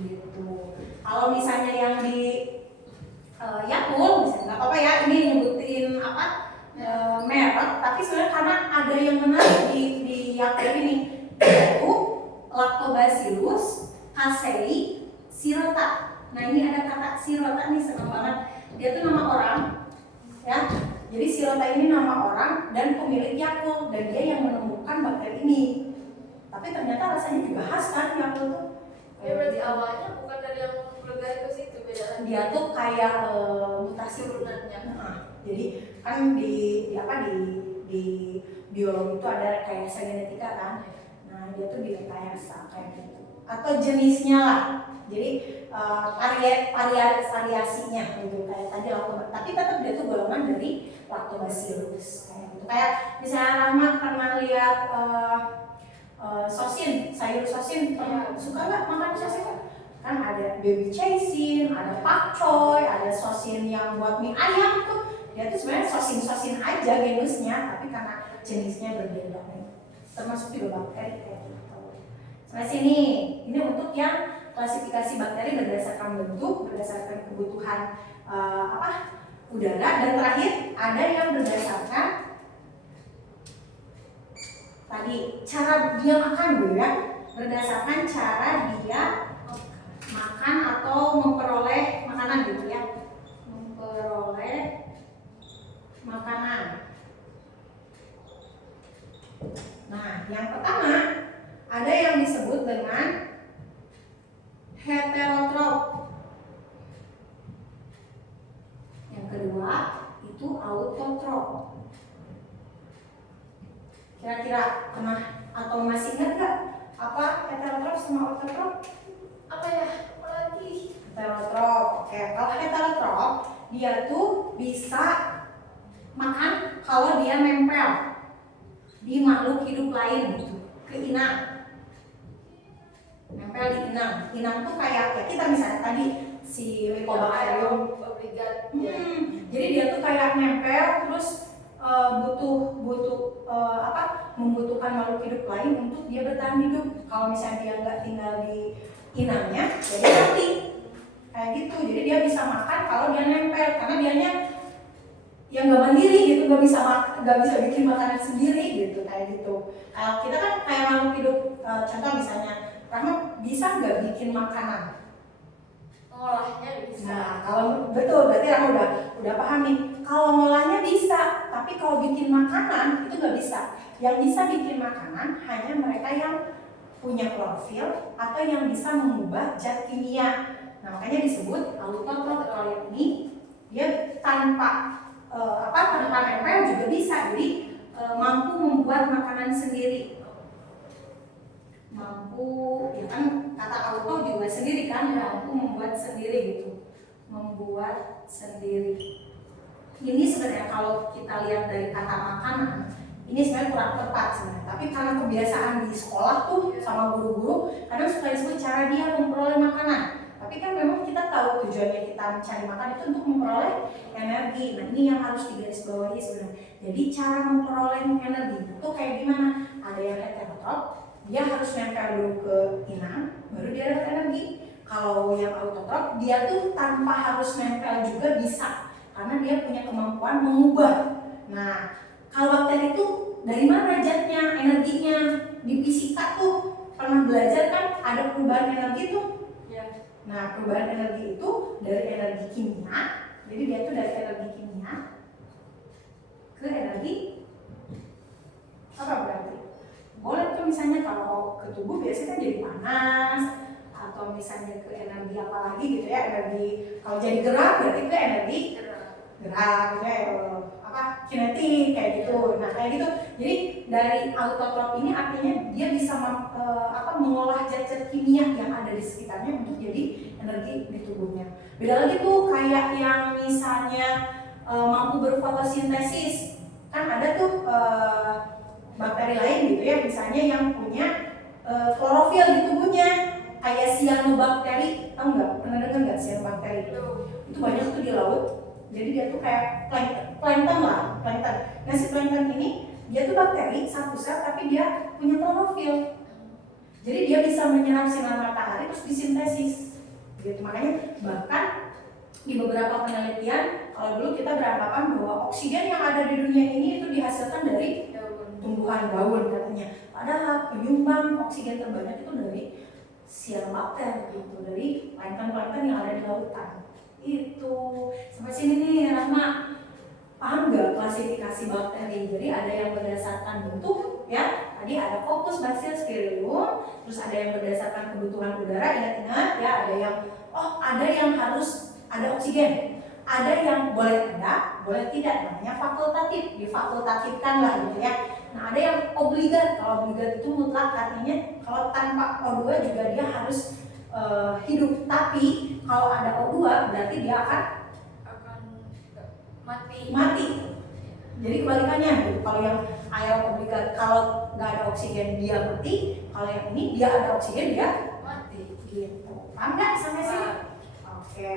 gitu. Kalau misalnya yang di Yakult, misalnya nggak apa-apa ya, ini nyebutin merek, tapi sebenarnya karena ada yang menarik di Yakult ini, yaitu lactobacillus casei sirota. Nah ini ada kata sirota nih, senang banget. Dia tuh nama orang, ya. Jadi sirota ini nama orang dan pemilik Yakult, dan dia yang menemukan bakteri ini. Tapi ternyata rasanya juga khas kan Yakult tuh. Ya berarti awalnya bukan dari yang bulgaricus itu, beda lagi. Dia tuh kayak mutasi turunannya. Jadi kan di biologi itu ada kayak genetika kan. Nah dia tuh direkayasa kayak gitu. Atau jenisnya lah. Jadi variasinya gitu kayak tadi lactobacillus, tapi tetap dia tuh golongan dari lactobacillus kayak gitu. Kayak misalnya Rahma pernah lihat sosin, sayur sosin, suka nggak makan sosin? Kan ada baby chaisin, ada pakcoy, ada sosin yang buat mie ayam tuh. Dia tuh sebenarnya sosin aja genusnya, tapi karena jenisnya berbeda nih. Termasuk juga bakteri kayak gitu. Sampai sini, ini untuk yang klasifikasi bakteri berdasarkan bentuk, berdasarkan kebutuhan udara, dan terakhir ada yang berdasarkan tadi cara dia makan dulu ya, berdasarkan cara dia makan atau memperoleh makanan gitu ya, memperoleh makanan. Nah yang pertama ada yang disebut dengan heterotrof. Yang kedua itu autotrof. Kira-kira pernah atau masih ingat gak apa heterotrof sama autotrof? Apa ya? Apa lagi? Heterotrof. Oke, kalau heterotrof dia tuh bisa makan kalau dia nempel di makhluk hidup lain gitu, ke inang. Nempel di inang. Inang tuh kayak ya kita misalnya tadi si Mycobacterium obligat. Jadi dia tuh kayak nempel terus membutuhkan makhluk hidup lain untuk dia bertahan hidup. Kalau misalnya dia nggak tinggal di inangnya, ya dia mati. Kayak gitu. Jadi dia bisa makan kalau dia nempel karena dianya yang nggak mandiri gitu, nggak bisa bikin makanan sendiri gitu kayak gitu. Kalau kita kan kayak makhluk hidup, contoh misalnya Rahma bisa nggak bikin makanan? Ngolahnya bisa. Nah, kalau betul berarti Rahma udah paham nih. Kalau ngolahnya bisa, tapi kalau bikin makanan itu nggak bisa. Yang bisa bikin makanan hanya mereka yang punya klorofil atau yang bisa mengubah zat kimia. Nah, makanya disebut autotrof. Kalau ini dia tanpa tanpa nempel juga bisa, jadi mampu membuat makanan sendiri. Mampu, ya kan kata auto juga sendiri kan, mampu membuat sendiri gitu, membuat sendiri. Ini sebenarnya kalau kita lihat dari kata makanan, ini sebenarnya kurang tepat sebenarnya. Tapi karena kebiasaan di sekolah tuh sama guru-guru, kadang suka disebut cara dia memperoleh makanan. Tapi kan memang kita tahu tujuannya kita mencari makan itu untuk memperoleh energi. Nah, ini yang harus digarisbawahi sebenarnya. Jadi cara memperoleh energi itu kayak gimana? Ada yang heterotrof, dia harus nempel dulu ke inang, baru dia dapat energi. Kalau yang autotrof, dia tuh tanpa harus nempel juga bisa, karena dia punya kemampuan mengubah. Nah, kalau bakteri itu dari mana zatnya, energinya? Di fisika tuh pernah belajar kan ada perubahan energi tuh. Nah, perubahan energi itu dari energi kimia, jadi dia tuh dari energi kimia ke energi apa berarti? Boleh tuh misalnya kalau ke tubuh biasanya kan jadi panas, atau misalnya ke energi apa lagi gitu ya, energi kalau jadi gerak berarti ke energi gerak ya, kinetik kayak gitu. Nah kayak gitu, jadi dari autotrof ini artinya dia bisa mengolah zat-zat kimia yang ada di sekitarnya untuk jadi energi di tubuhnya. Beda lagi tuh kayak yang misalnya mampu berfotosintesis, kan ada tuh bakteri lain gitu ya, misalnya yang punya klorofil di tubuhnya kayak cyanobacteria, tahu nggak? Pernah dengar nggak cyanobacteria? Itu banyak tuh di laut. Jadi dia tuh kayak plankton lah, plankton. Nah si plankton ini dia tuh bakteri satu sel tapi dia punya klorofil. Jadi dia bisa menyerap sinar matahari terus disintesis. Gitu. Makanya bahkan di beberapa penelitian kalau dulu kita beranggapan bahwa oksigen yang ada di dunia ini itu dihasilkan dari tumbuhan daun katanya. Padahal penyumbang oksigen terbanyak itu dari cyanobacter gitu, dari plankton-plankton yang ada di lautan. Itu sampai sini nih Rahma, paham nggak klasifikasi bakteri? Jadi ada yang berdasarkan bentuk ya, tadi ada Coccus, Bacillus, Spirillum, terus ada yang berdasarkan kebutuhan udara, ingat-ingat ya, ada yang harus ada oksigen, ada yang boleh ada, boleh tidak, namanya fakultatif, difakultatifkan lah gitu ya. Nah ada yang obligat, kalau obligat itu mutlak, artinya kalau tanpa O2 juga dia harus hidup, tapi kalau ada O2 berarti dia akan mati. Jadi kebalikannya gitu. Kalau yang aerob, kalau nggak ada oksigen dia mati, kalau yang ini dia ada oksigen dia mati gitu. Paham nggak sampai sini? Oke,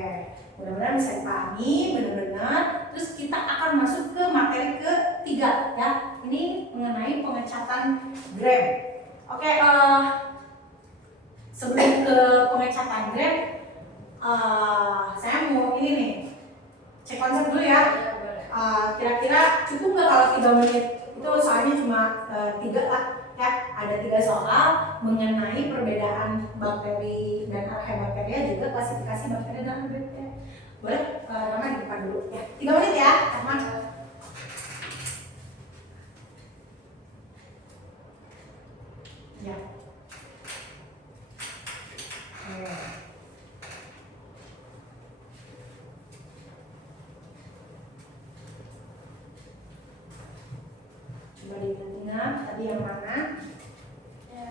mudah-mudahan bisa dipahami benar-benar. Terus kita akan masuk ke materi ketiga ya. Ini mengenai pengecatan gram. Oke, sebelum ke pengecatan gram, saya mau ini nih cek konsep dulu ya. Kira-kira cukup nggak kalau 3 menit? Itu soalnya cuma 3 lah ya. Ada 3 soal mengenai perbedaan bakteri dan archaebacteria, juga klasifikasi bakteri dan archaebacteria. Boleh? Rama di depan dulu ya. 3 menit ya, Rama. Ya. Coba diingat tadi yang mana? Ya.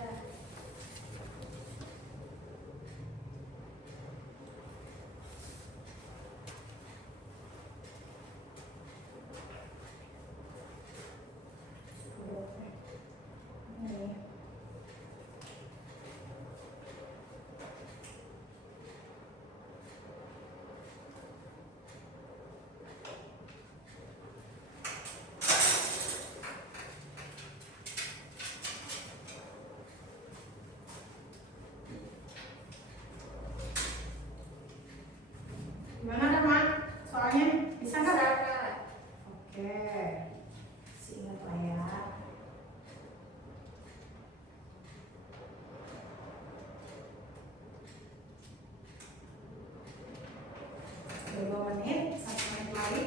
Masih ingat lah ya. Udah 2 menit, 1 menit lagi.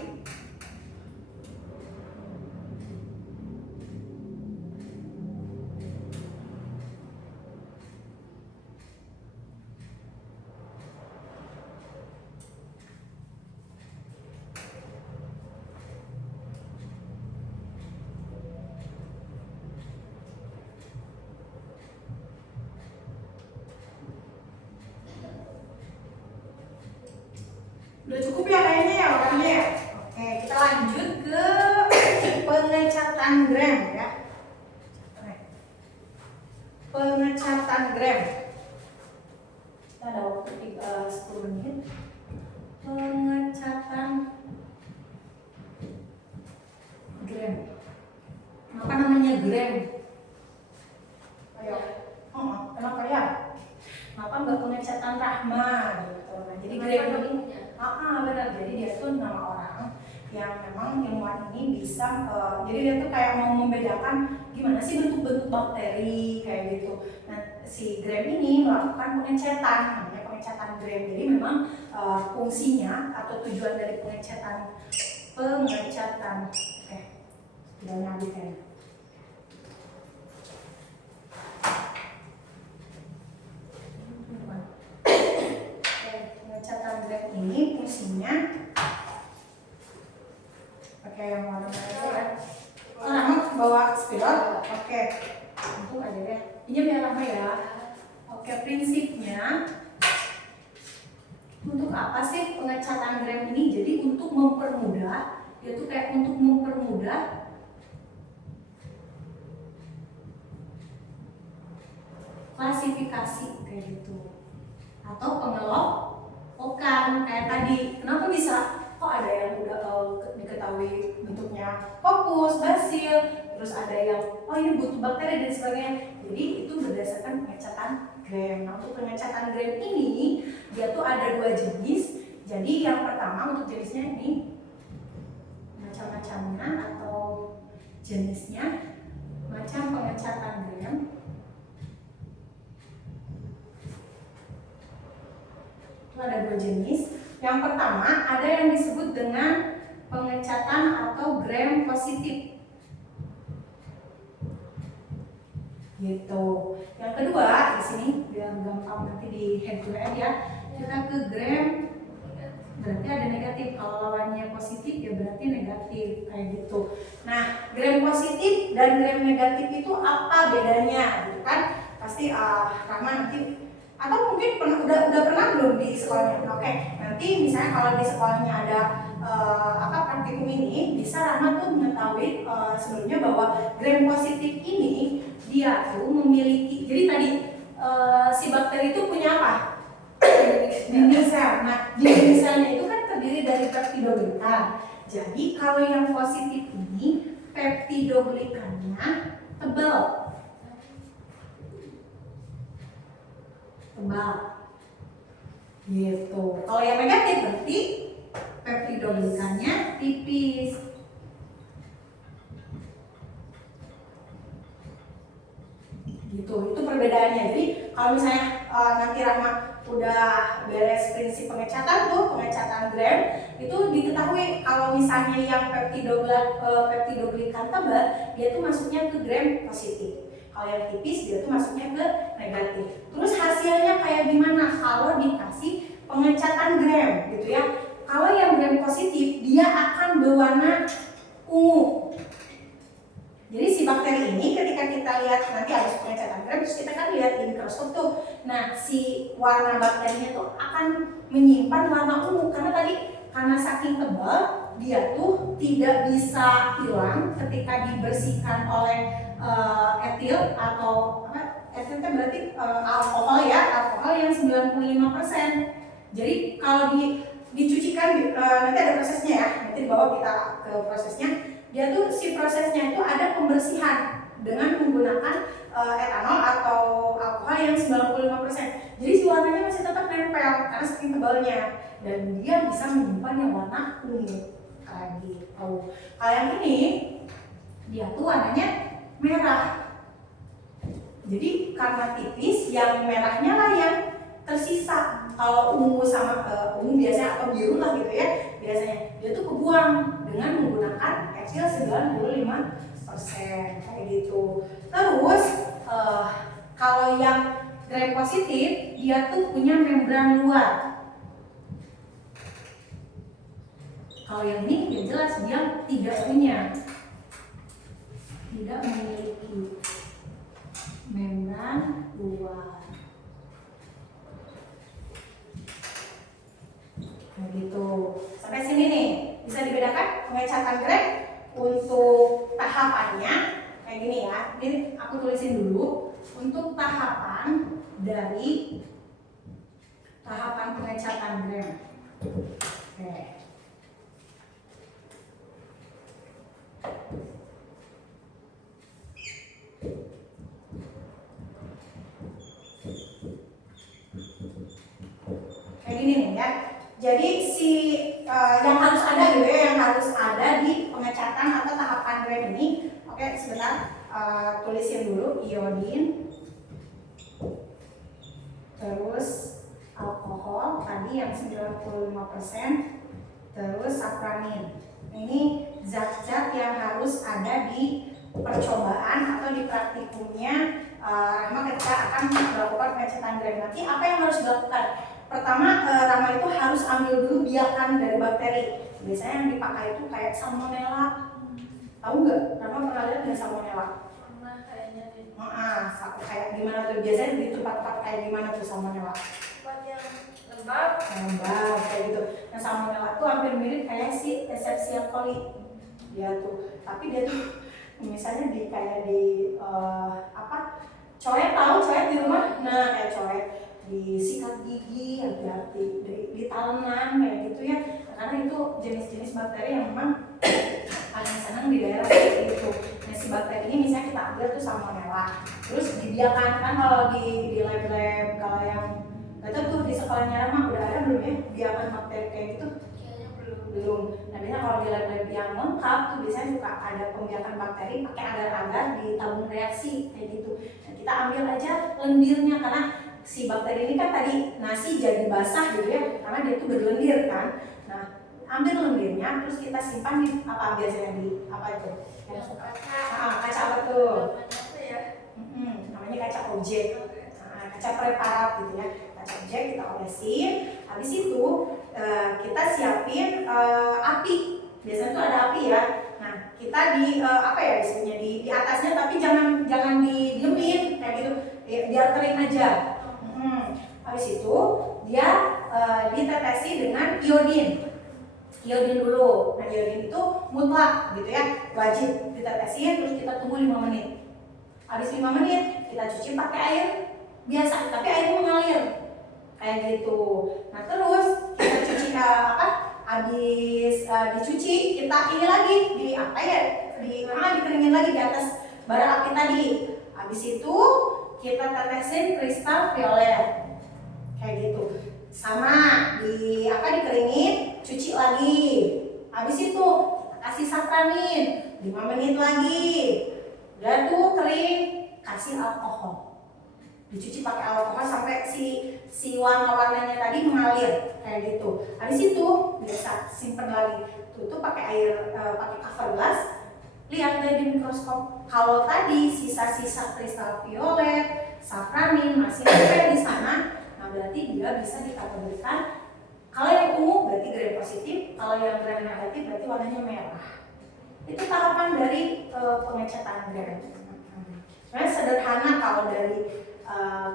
Udah cukup ya kayaknya ya waktunya ya. Oke, kita lanjut ke pengecatan gram ya. Pengecatan gram. Kita ada waktu 10 menit. Pengecatan gram. Apa namanya gram? Ayo. Oh, kenapa ya? Kenapa nggak pengecatan Rahma gitu? Nah, jadi gram ini. Benar. Jadi dia tuh nama orang yang memang ilmuwan ini bisa jadi dia tuh kayak mau membedakan gimana sih bentuk-bentuk bakteri kayak gitu. Nah, si Gram ini melakukan pengecetan, namanya pengecetan Gram. Jadi memang fungsinya atau tujuan dari pengecatan oke, tidak nyabit ya. Pengecatan Gram ini fungsinya pakai yang warna merah ya. Rahma bawa spidol. Oke, untuk aja deh. Pinjam ya Rahma ya. Oke, prinsipnya untuk apa sih pengecatan Gram ini? Jadi untuk mempermudah, yaitu kayak untuk mempermudah klasifikasi kayak gitu, atau pengelompokan kayak tadi. Kenapa bisa kok ada yang udah diketahui bentuknya fokus, basil, terus ada yang ini butuh bakteri dan sebagainya. Jadi itu berdasarkan pengecatan Gram. Nah, untuk pengecatan Gram ini dia tuh ada 2 jenis. Jadi yang pertama untuk jenisnya ini macam-macamnya atau jenisnya macam pengecatan Gram. Itu ada 2 jenis. Yang pertama ada yang disebut dengan pengecatan atau Gram positif. Gitu. Yang kedua di sini biar gampang nanti di head to head ya. Kita ke Gram berarti ada negatif. Kalau lawannya positif ya berarti negatif kayak gitu. Nah, Gram positif dan Gram negatif itu apa bedanya? Gitu kan? Pasti Rahma nanti atau mungkin udah pernah belum di sekolahnya. Oke, nanti misalnya kalau di sekolahnya ada praktikum ini, bisa Rahma tuh mengetahui sebelumnya bahwa Gram positif ini dia tuh memiliki, jadi tadi si bakteri itu punya apa? Dinding sel. Nah, dinding selnya itu kan terdiri dari peptidoglikan. Jadi kalau yang positif ini peptidoglikannya tebal. Gitu. Kalau yang negatif berarti peptidoglikannya tipis. Gitu. Itu perbedaannya. Jadi kalau misalnya nanti Rahma udah beres prinsip pengecatan Gram itu diketahui kalau misalnya yang peptidoglikan tebal dia tuh masuknya ke Gram positif. Kalau yang tipis dia tuh masuknya ke negatif. Terus hasilnya kayak gimana kalau dikasih pengecatan Gram gitu ya. Kalau yang Gram positif dia akan berwarna ungu. Jadi si bakteri ini ketika kita lihat nanti habis pengecatan Gram terus kita kan lihat di mikroskop tuh. Nah, si warna bakterinya tuh akan menyimpan warna ungu karena saking tebal dia tuh tidak bisa hilang ketika dibersihkan oleh etil atau etil kan berarti alkohol yang 95%. Jadi kalau dicucikan nanti ada prosesnya ya, nanti dibawa kita ke prosesnya. Dia tuh si prosesnya itu ada pembersihan dengan menggunakan etanol atau alkohol yang 95%. Jadi si warnanya masih tetap nempel karena saking tebalnya dan dia bisa menyimpan yang warna ungu kayak gitu. Kalau yang ini dia tuh warnanya merah. Jadi karena tipis, yang merahnya lah yang tersisa. Kalau ungu sama ungu biasanya atau biru lah gitu ya, biasanya dia tuh kebuang dengan menggunakan etil 95% kayak gitu. Terus kalau yang gram positif dia tuh punya membran luar. Kalau yang ini ya jelas dia tidak punya, tidak memiliki membran luar. Nah gitu. Sampai sini nih bisa dibedakan pengecatan gram untuk tahapannya kayak gini ya. Ini aku tulisin dulu untuk tahapan dari tahapan pengecatan gram. Oke. Kayak gini nih ya. Jadi yang harus ada gitu ya, yang harus ada di pengecatan atau tahapan gram ini. Oke, sebentar tulisin dulu iodin, terus alkohol tadi yang 95%, terus safranin. Ini zat-zat yang harus ada di percobaan atau di praktikumnya Rahma ketika akan melakukan pengecatan gram. Nanti apa yang harus dilakukan? Pertama, Rahma itu harus ambil dulu biakan dari bakteri. Biasanya yang dipakai itu kayak salmonella. Tahu nggak? Rahma pernah lihat nggak salmonella? Pernah kayaknya nih. Kayak gimana tuh? Biasanya di tempat-tempat kayak gimana tuh salmonella? Tempat yang lembab. Lembab kayak gitu. Nah salmonella tuh hampir mirip kayak si Escherichia coli. Dia tuh, tapi dia tuh misalnya di kayak di coret, tahu coret di rumah? Nah kayak coret, di sikat gigi, hati-hati, di talenan kayak gitu ya. Karena itu jenis-jenis bakteri yang memang paling senang di daerah seperti itu. Nah si bakteri ini misalnya kita ambil tuh salmonella, terus dibiarkan kan kalau di lab-lab, kalau yang nggak tahu tuh di sekolahnya Rama udah ada belum ya biarkan bakteri kayak gitu? Kayaknya Belum. Nah biasanya kalau di lab-lab yang lengkap tuh biasanya suka ada pembiakan bakteri pakai agar-agar di tabung reaksi kayak gitu. Nah kita ambil aja lendirnya karena si bakteri ini kan tadi nasi jadi basah gitu ya, karena dia tuh berlendir kan. Nah ambil lendirnya terus kita simpan di apa biasanya di apa itu? yang kaca. Kaca apa tuh? Namanya apa ya? Namanya kaca objek. Kaca preparat gitu ya. Kaca objek kita olesin. Habis itu kita siapin api. Biasanya tuh ada api ya. Nah kita di apa ya disebutnya di atasnya, tapi jangan didiemin kayak gitu. Biar kering aja. Habis itu dia ditetesi dengan iodin. Iodin dulu. Nah iodin itu mutlak gitu ya, wajib ditetesin, terus kita tunggu 5 menit. Habis 5 menit kita cuci pakai air biasa, tapi airnya mengalir kayak gitu. Nah terus kita cuci habis dicuci kita ini lagi dikeringin lagi di atas bara api tadi. Habis itu kita tetesin kristal violet kayak gitu. Sama dikeringin, cuci lagi. Habis itu kasih safranin 5 menit lagi. Udah tuh kering, kasih alkohol. Dicuci pakai alkohol sampai si warna-warnanya tadi mengalir kayak gitu. Habis itu biasa simpen lagi. Tutup pakai air, pakai cover gelas. Lihat dari mikroskop. Kalau tadi sisa-sisa kristal violet, safranin masih ada di sana, nah berarti dia bisa dikategorikan. Kalau yang ungu berarti gram positif, kalau yang gram negatif berarti warnanya merah. Itu tahapan dari pengecatan gram. Sebenarnya sederhana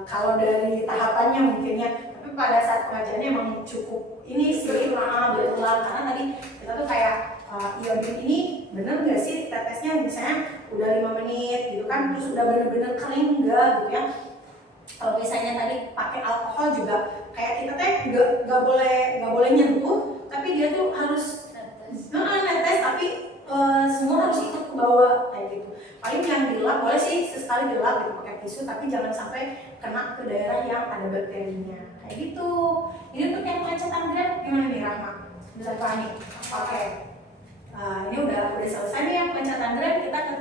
kalau dari tahapannya mungkinnya, tapi pada saat pengajarannya emang cukup ini sih berulang karena tadi kita tuh kayak iodin ini bener nggak sih tetesnya misalnya udah 5 menit gitu kan, terus udah bener-bener kering enggak gitu ya. Kalau misalnya tadi pakai alkohol juga kayak kita teh nggak boleh nyentuh, tapi dia tuh harus netes tapi semua harus ikut ke bawah kayak gitu. Paling yang dilap boleh sih sesekali dilap gitu pakai tisu, tapi jangan sampai kena ke daerah yang ada bakterinya kayak gitu. Ini untuk yang pengecatan gram gimana nih Rahma? Bisa dipahami? Oke. Ini udah selesai nih yang pengecatan gram, kita ke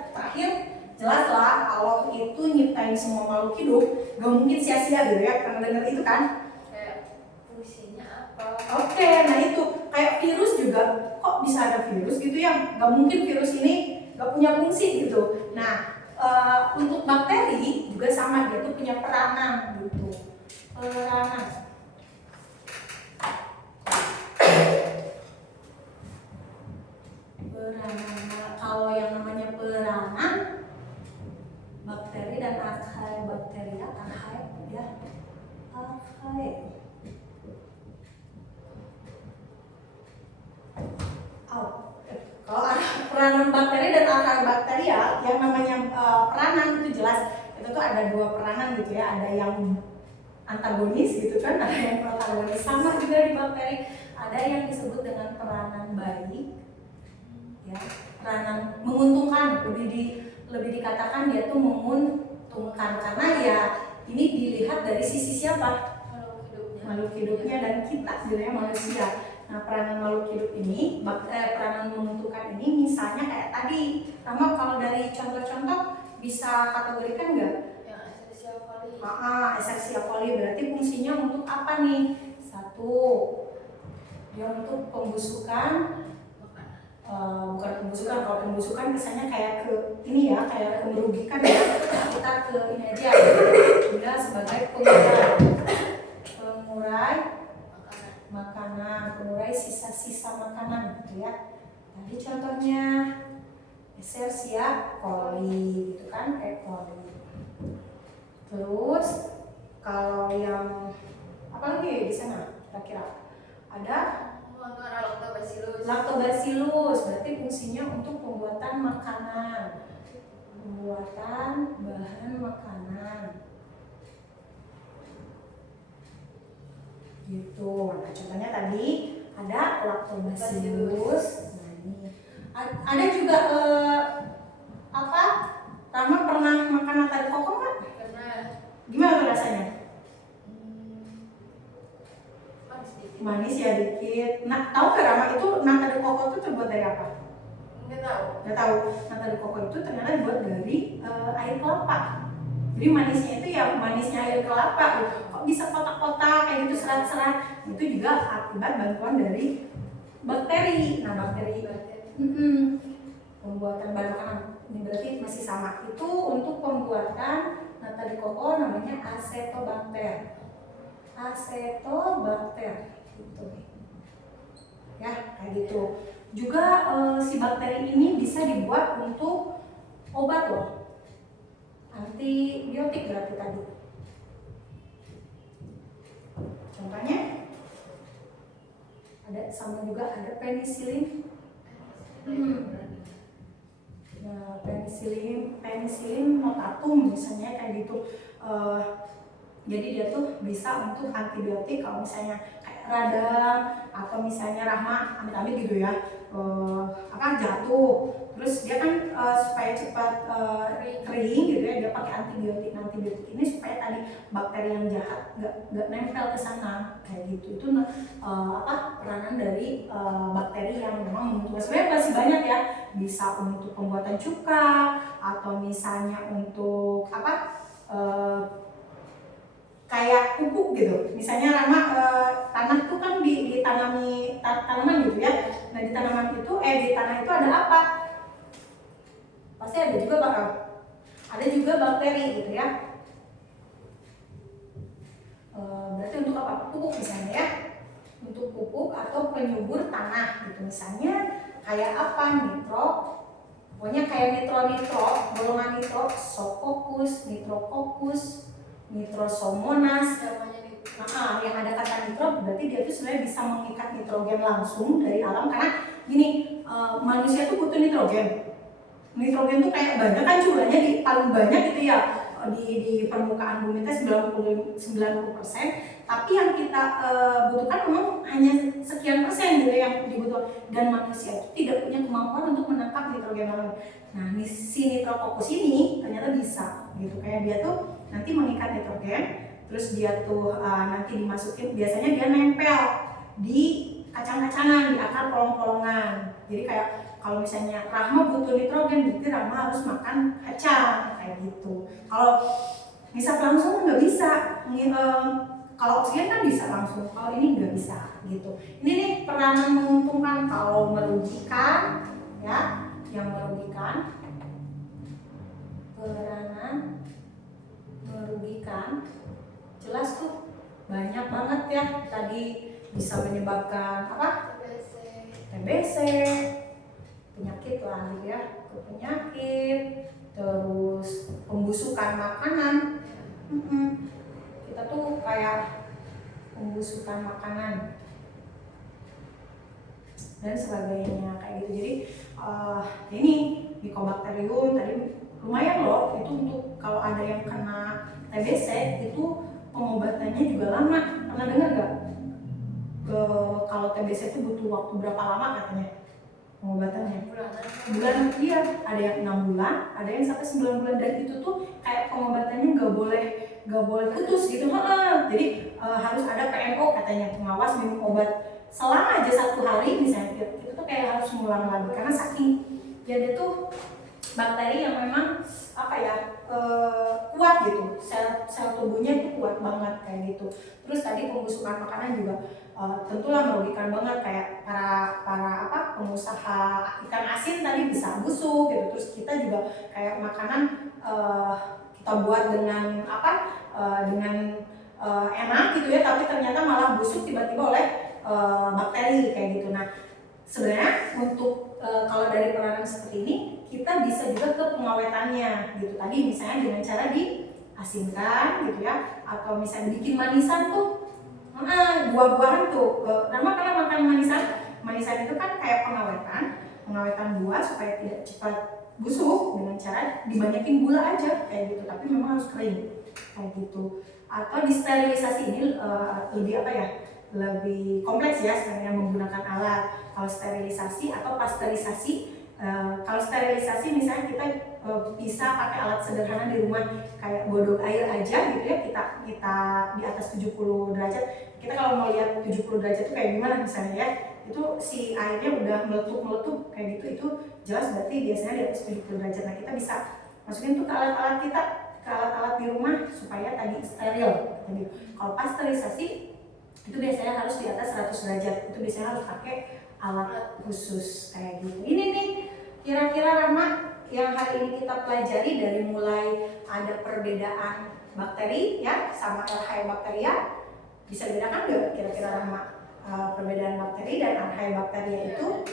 jelas lah Allah itu nyiptain semua makhluk hidup, gak mungkin sia-sia gitu ya, pernah dengar itu kan? Kayak fungsinya apa? Oke, nah itu kayak virus juga, kok bisa ada virus gitu ya? Gak mungkin virus ini gak punya fungsi gitu. Nah, untuk bakteri juga sama, dia tuh punya peranan gitu. Peranan. Nah, kalau yang namanya peranan, bakteri dan archaebacteria, ya, kalau ada peranan bakteri dan archaebacteria, yang namanya peranan itu jelas, itu tuh ada dua peranan gitu ya, ada yang antagonis gitu kan, ada yang protagonis, sama juga di bakteri, ada yang disebut dengan peranan baik, ya, peranan menguntungkan, lebih dikatakan dia tuh menguntungkan karena ya ini dilihat dari sisi siapa? Makhluk hidupnya dan kita sebenarnya manusia. Nah, peranan makhluk hidup ini, peranan menguntungkan ini misalnya kayak tadi, Rama kalau dari contoh-contoh bisa kategorikan nggak? Yang Escherichia coli. Escherichia coli berarti fungsinya untuk apa nih? Satu, dia untuk pembusukan. Bukan pembusukan, kalau pembusukan biasanya kayak ke ini ya, kayak merugikan ya. Kita ke ini aja, dia sebagai pengurai makanan, pengurai sisa-sisa makanan gitu ya. Tadi contohnya Escherichia coli gitu kan, E. coli. Terus kalau yang apa lagi di sana kira-kira? Ada Lactobacillus berarti fungsinya untuk pembuatan makanan, pembuatan bahan makanan gitu. Nah, contohnya tadi ada Lactobacillus. Nah, ini ada juga apa? Rama pernah makan nata de coco nggak? Pernah. Gimana tuh rasanya? Manis ya dikit. Nah, tahu nggak Rama itu nata de coco itu terbuat dari apa? Nggak tahu. Nggak tahu. Nata de coco itu ternyata dibuat dari air kelapa. Jadi manisnya itu ya manisnya air kelapa. Kok bisa kotak-kotak kayak gitu serat-serat? Itu juga akibat bantuan dari bakteri. Nah, bakteri pembuatan bahan makanan ini berarti masih sama. Itu untuk pembuatan nata de coco namanya acetobacter. Acetobacter gitu. Ya, kayak gitu. Juga si bakteri ini bisa dibuat untuk obat loh. Antibiotik berarti tadi. Contohnya ada sama juga ada penicillin. Nah, penicillin notatum misalnya kayak gitu. Jadi dia tuh bisa untuk antibiotik kalau misalnya kayak radang atau misalnya Rahma amit-amit gitu ya, jatuh. Terus dia kan supaya cepat kering gitu ya, dia pakai antibiotik. Nah, antibiotik ini supaya tadi bakteri yang jahat nggak nempel ke sana kayak gitu. Itu peranan dari bakteri yang memang menguntungkan. Sebenarnya masih banyak ya, bisa untuk pembuatan cuka atau misalnya untuk kayak pupuk gitu. Misalnya Rama tanah tuh kan ditanami tanaman gitu ya. Nah, di tanaman itu di tanah itu ada apa? Pasti ada juga ada juga bakteri gitu ya. Berarti untuk apa? Pupuk misalnya ya. Untuk pupuk atau penyubur tanah gitu. Misalnya kayak apa? Nitro. Pokoknya kayak nitro, golongan nitro, Sococcus, Nitrococcus, Nitrosomonas. Yang ada kata nitro berarti dia tuh sebenarnya bisa mengikat nitrogen langsung dari alam, karena gini, manusia tuh butuh nitrogen. Nitrogen tuh kayak banyak kan jumlahnya paling banyak gitu ya di permukaan bumi itu 90%, tapi yang kita butuhkan memang hanya sekian persen gitu yang dibutuhkan, dan manusia itu tidak punya kemampuan untuk menangkap nitrogen langsung. Nah, si Nitrococcus ini ternyata bisa gitu, kayak dia tuh nanti mengikat nitrogen, terus dia tuh nanti dimasukin, biasanya dia nempel di kacang-kacangan, di akar polong-polongan. Jadi kayak kalau misalnya Rahma butuh nitrogen, berarti Rahma harus makan kacang kayak gitu. Kalau ngisap langsung nggak bisa, kalau oksigen kan bisa langsung, kalau ini nggak bisa gitu. Ini nih peranan menguntungkan, kalau merugikan ya, yang merugikan, peranan merugikan jelas tuh banyak banget ya. Tadi bisa menyebabkan apa? TBC, penyakit lah gitu ya, penyakit, terus pembusukan makanan. Kita tuh kayak pembusukan makanan dan sebagainya kayak gitu. Jadi ini Mycobacterium tadi lumayan loh, itu untuk kalau ada yang kena TBC itu pengobatannya juga lama. Pernah dengar gak? Kalau TBC itu butuh waktu berapa lama katanya pengobatannya? Bulan, iya, ada yang 6 bulan, ada yang sampai 9 bulan, dan itu tuh kayak pengobatannya nggak boleh putus gitu. Jadi harus ada PMO katanya, pengawas minum obat selama aja 1 hari misalnya, itu tuh kayak harus ngulang lagi karena saking dia tuh bakteri yang memang apa ya, kuat gitu, sel tubuhnya itu kuat banget kayak gitu. Terus tadi pembusukan makanan juga tentulah merugikan banget, kayak para pengusaha ikan asin tadi bisa busuk gitu. Terus kita juga kayak makanan kita buat dengan dengan enak gitu ya, tapi ternyata malah busuk tiba-tiba oleh bakteri kayak gitu. Nah sebenarnya untuk kalau dari peranan seperti ini kita bisa juga ke pengawetannya gitu. Tadi misalnya dengan cara diasinkan gitu ya, atau misalnya bikin manisan tuh, buah-buahan tuh. Nama kalau makan manisan itu kan kayak pengawetan buah supaya tidak cepat busuk dengan cara dibanyakin gula aja kayak gitu. Tapi memang harus kering kayak gitu. Atau disterilisasi, ini lebih apa ya? Lebih kompleks ya sebenarnya menggunakan alat. Kalau sterilisasi atau pasteurisasi, kalau sterilisasi misalnya kita bisa pakai alat sederhana di rumah, kayak godok air aja gitu ya, kita di atas 70 derajat. Kita kalau mau lihat 70 derajat itu kayak gimana misalnya ya, itu si airnya udah meletup kayak gitu, itu jelas berarti biasanya di atas 70 derajat. Nah kita bisa masukin tuh ke alat-alat kita, ke alat-alat di rumah supaya tadi steril. Kalau pasteurisasi itu biasanya harus di atas 100 derajat, itu biasanya harus pakai alat khusus kayak gitu. Ini nih kira-kira Rahma yang hari ini kita pelajari, dari mulai ada perbedaan bakteri ya sama Archaebacteria. Bisa bedakan nggak kira-kira Rahma perbedaan bakteri dan Archaebacteria itu?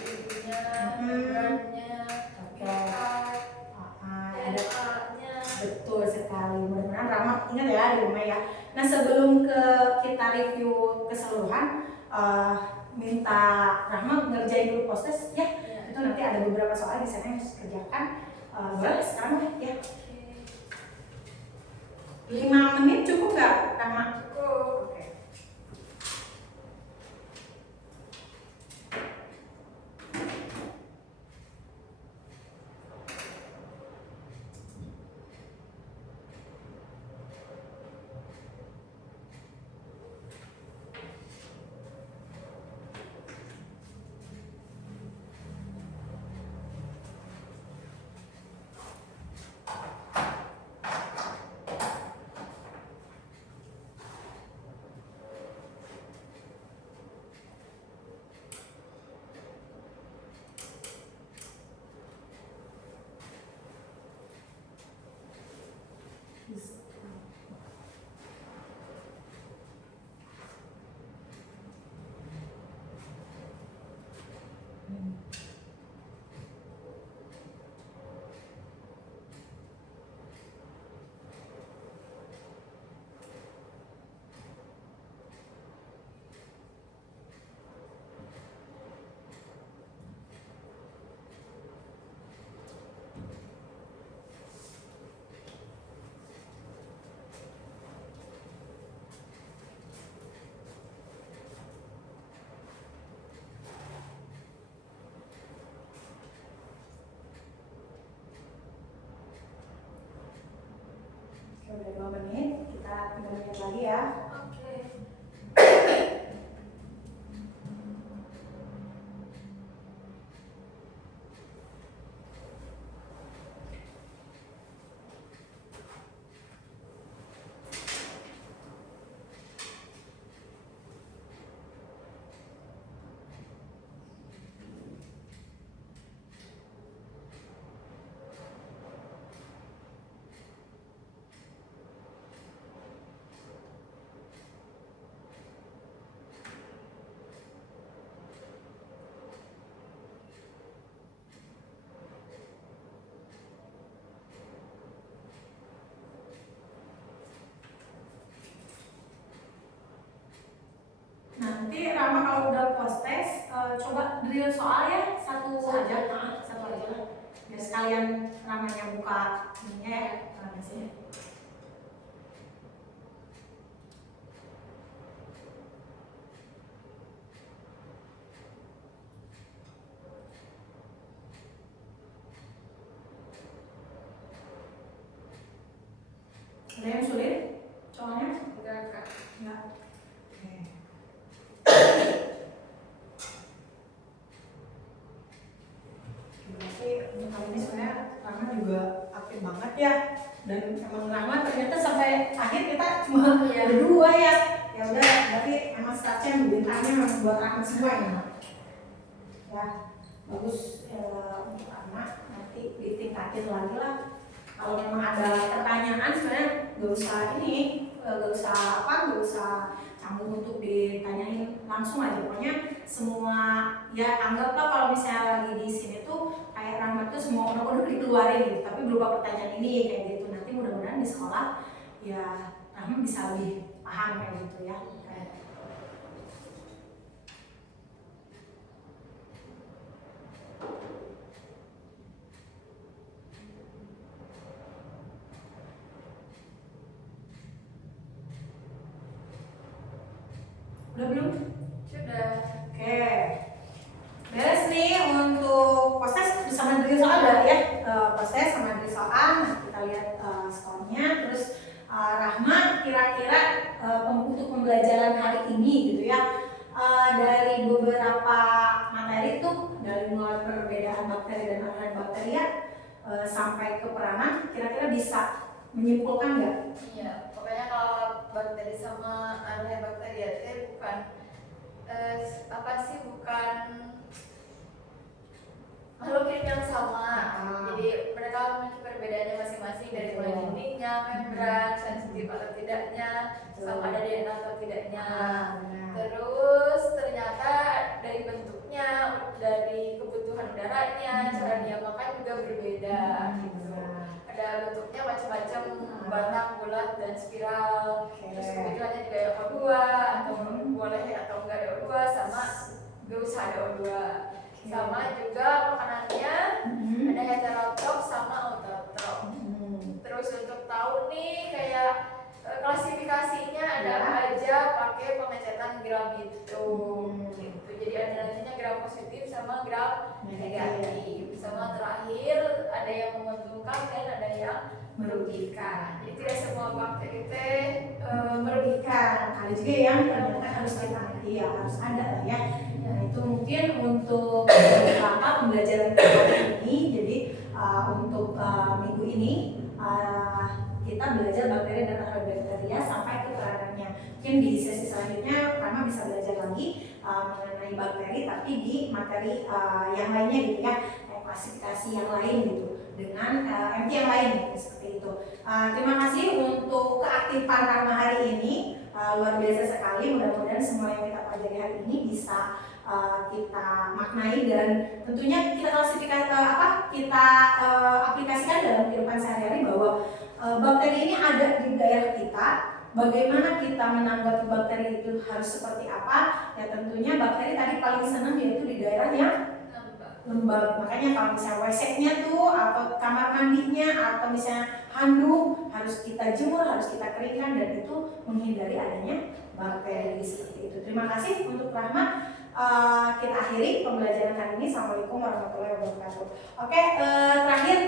Betul sekali. Mudah-mudahan Rahma ingat ya di rumah ya. Nah sebelum kita review keseluruhan, minta Rahma ngerjain dulu post-test ya. Itu nanti ada beberapa soal di sana yang harus kerjakan. Boleh sekarang ya. 5 menit cukup nggak Rahma? Cukup. Oke. Udah 2 menit, kita 3 menit lagi ya. Oke. Rama kalau udah post test, coba drill soal ya, satu aja lah. Biar sekalian Ramanya buka ininya ya, biasanya. Ada yang sulit soalnya? Enggak, Kak. Enggak. Oke. Berarti untuk kali ini sebenarnya Rama juga aktif banget ya, dan emang Rama ternyata sampai akhir kita cuma berdua ya. Ya udah, berarti emang startnya bintangnya memang buat Rama semua ya. Ya, bagus untuk Rama, nanti ditingkatin lagi lah. Kalau memang ada pertanyaan sebenarnya nggak usah nggak usah canggung untuk ditanyain, langsung aja. Pokoknya semua ya anggaplah kalau misalnya lagi di sini tuh kayak Rahmat tuh semua unek-unek dikeluarin gitu, tapi berupa pertanyaan ini kayak gitu. Nanti mudah-mudahan di sekolah ya Rahmat bisa lebih paham kayak gitu ya. Udah belum? Sudah. Oke. Beres nih untuk proses bersama drill soal berarti ya. Proses sama drill soal, nah kita lihat skornya. Terus Rahma kira-kira untuk pembelajaran hari ini gitu ya, dari beberapa materi tuh, dari mulai perbedaan bakteri dan arah bakteri ya, sampai ke peranan, kira-kira bisa menyimpulkan nggak? Iya, pokoknya kalau bakteri sama bakteri itu bukan bukan makhluk hidup yang sama. Jadi mereka memiliki perbedaannya masing-masing, dari mulai dindingnya, membran, sensitif atau tidaknya, sama ada DNA atau tidaknya. Terus ternyata dari bentuknya, dari kebutuhan udaranya, cara dia makan juga berbeda gitu. Ada bentuknya macam-macam, batang, bulat, dan spiral. Terus kebutuhannya juga ada O2 atau boleh atau enggak ada O2, sama gak usah ada O2. Sama juga makanannya ada heterotrop sama autotrop. Terus untuk tahu nih kayak klasifikasinya ada apa aja, pakai pengecetan gram itu gitu. Jadi ada nantinya gram positif sama gram negatif. Sama terakhir ada yang menguntungkan dan ada yang merugikan. Jadi tidak semua bakteri merugikan. Ada juga yang ternyata harus kita harus ada lah ya. Nah itu mungkin untuk pembelajaran kali ini. Jadi untuk minggu ini kita belajar bakteri dan archaebacteria sampai ke peranannya. Mungkin di sesi selanjutnya Rama bisa belajar lagi mengenai bakteri, tapi di materi yang lainnya gitu ya, klasifikasi yang lain gitu, dengan MT yang lain gitu, seperti itu. Terima kasih untuk keaktifan Rama hari ini, luar biasa sekali. Mudah-mudahan semua yang kita pelajari hari ini bisa kita maknai dan tentunya kita klasifikasi kita aplikasikan dalam kehidupan sehari-hari, bahwa bakteri ini ada di daerah kita. Bagaimana kita menanggapi bakteri itu harus seperti apa? Ya tentunya bakteri tadi paling senang yaitu di daerah yang lembab. Makanya kalau misalnya WC-nya tuh atau kamar mandinya atau misalnya handuk harus kita jemur, harus kita keringkan, dan itu menghindari adanya bakteri seperti itu. Terima kasih untuk Rahma. Kita akhiri pembelajaran hari ini. Assalamualaikum warahmatullahi wabarakatuh. Oke, terakhir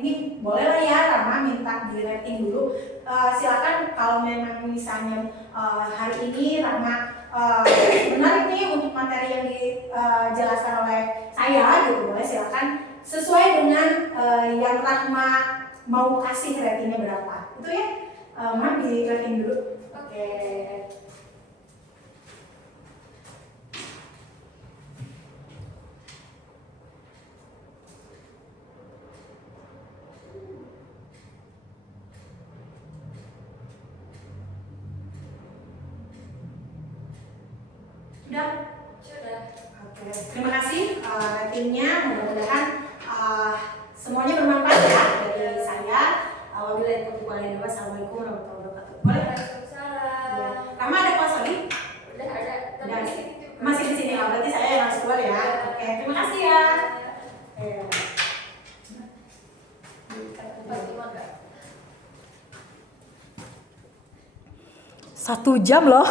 ini bolehlah ya Rama minta di rating dulu. Silakan kalau memang misalnya hari ini Rama menarik nih untuk materi yang dijelaskan oleh saya gitu, boleh silakan sesuai dengan yang Rahma mau kasih ratingnya berapa. Itu ya, Mam di rating dulu. Oke. Sudah. Oke. Terima kasih ratingnya. Mudah-mudahan semuanya bermanfaat ya dari saya. Wabillahi taufiq wal hidayah. Wassalamualaikum warahmatullahi wabarakatuh. Boleh? Waalaikumsalam. Rama ada kelas lagi? Udah ada. Masih di sini, oh, berarti saya yang harus keluar ya. Oke, terima kasih ya. Eh. Fatima enggak? 1 jam loh.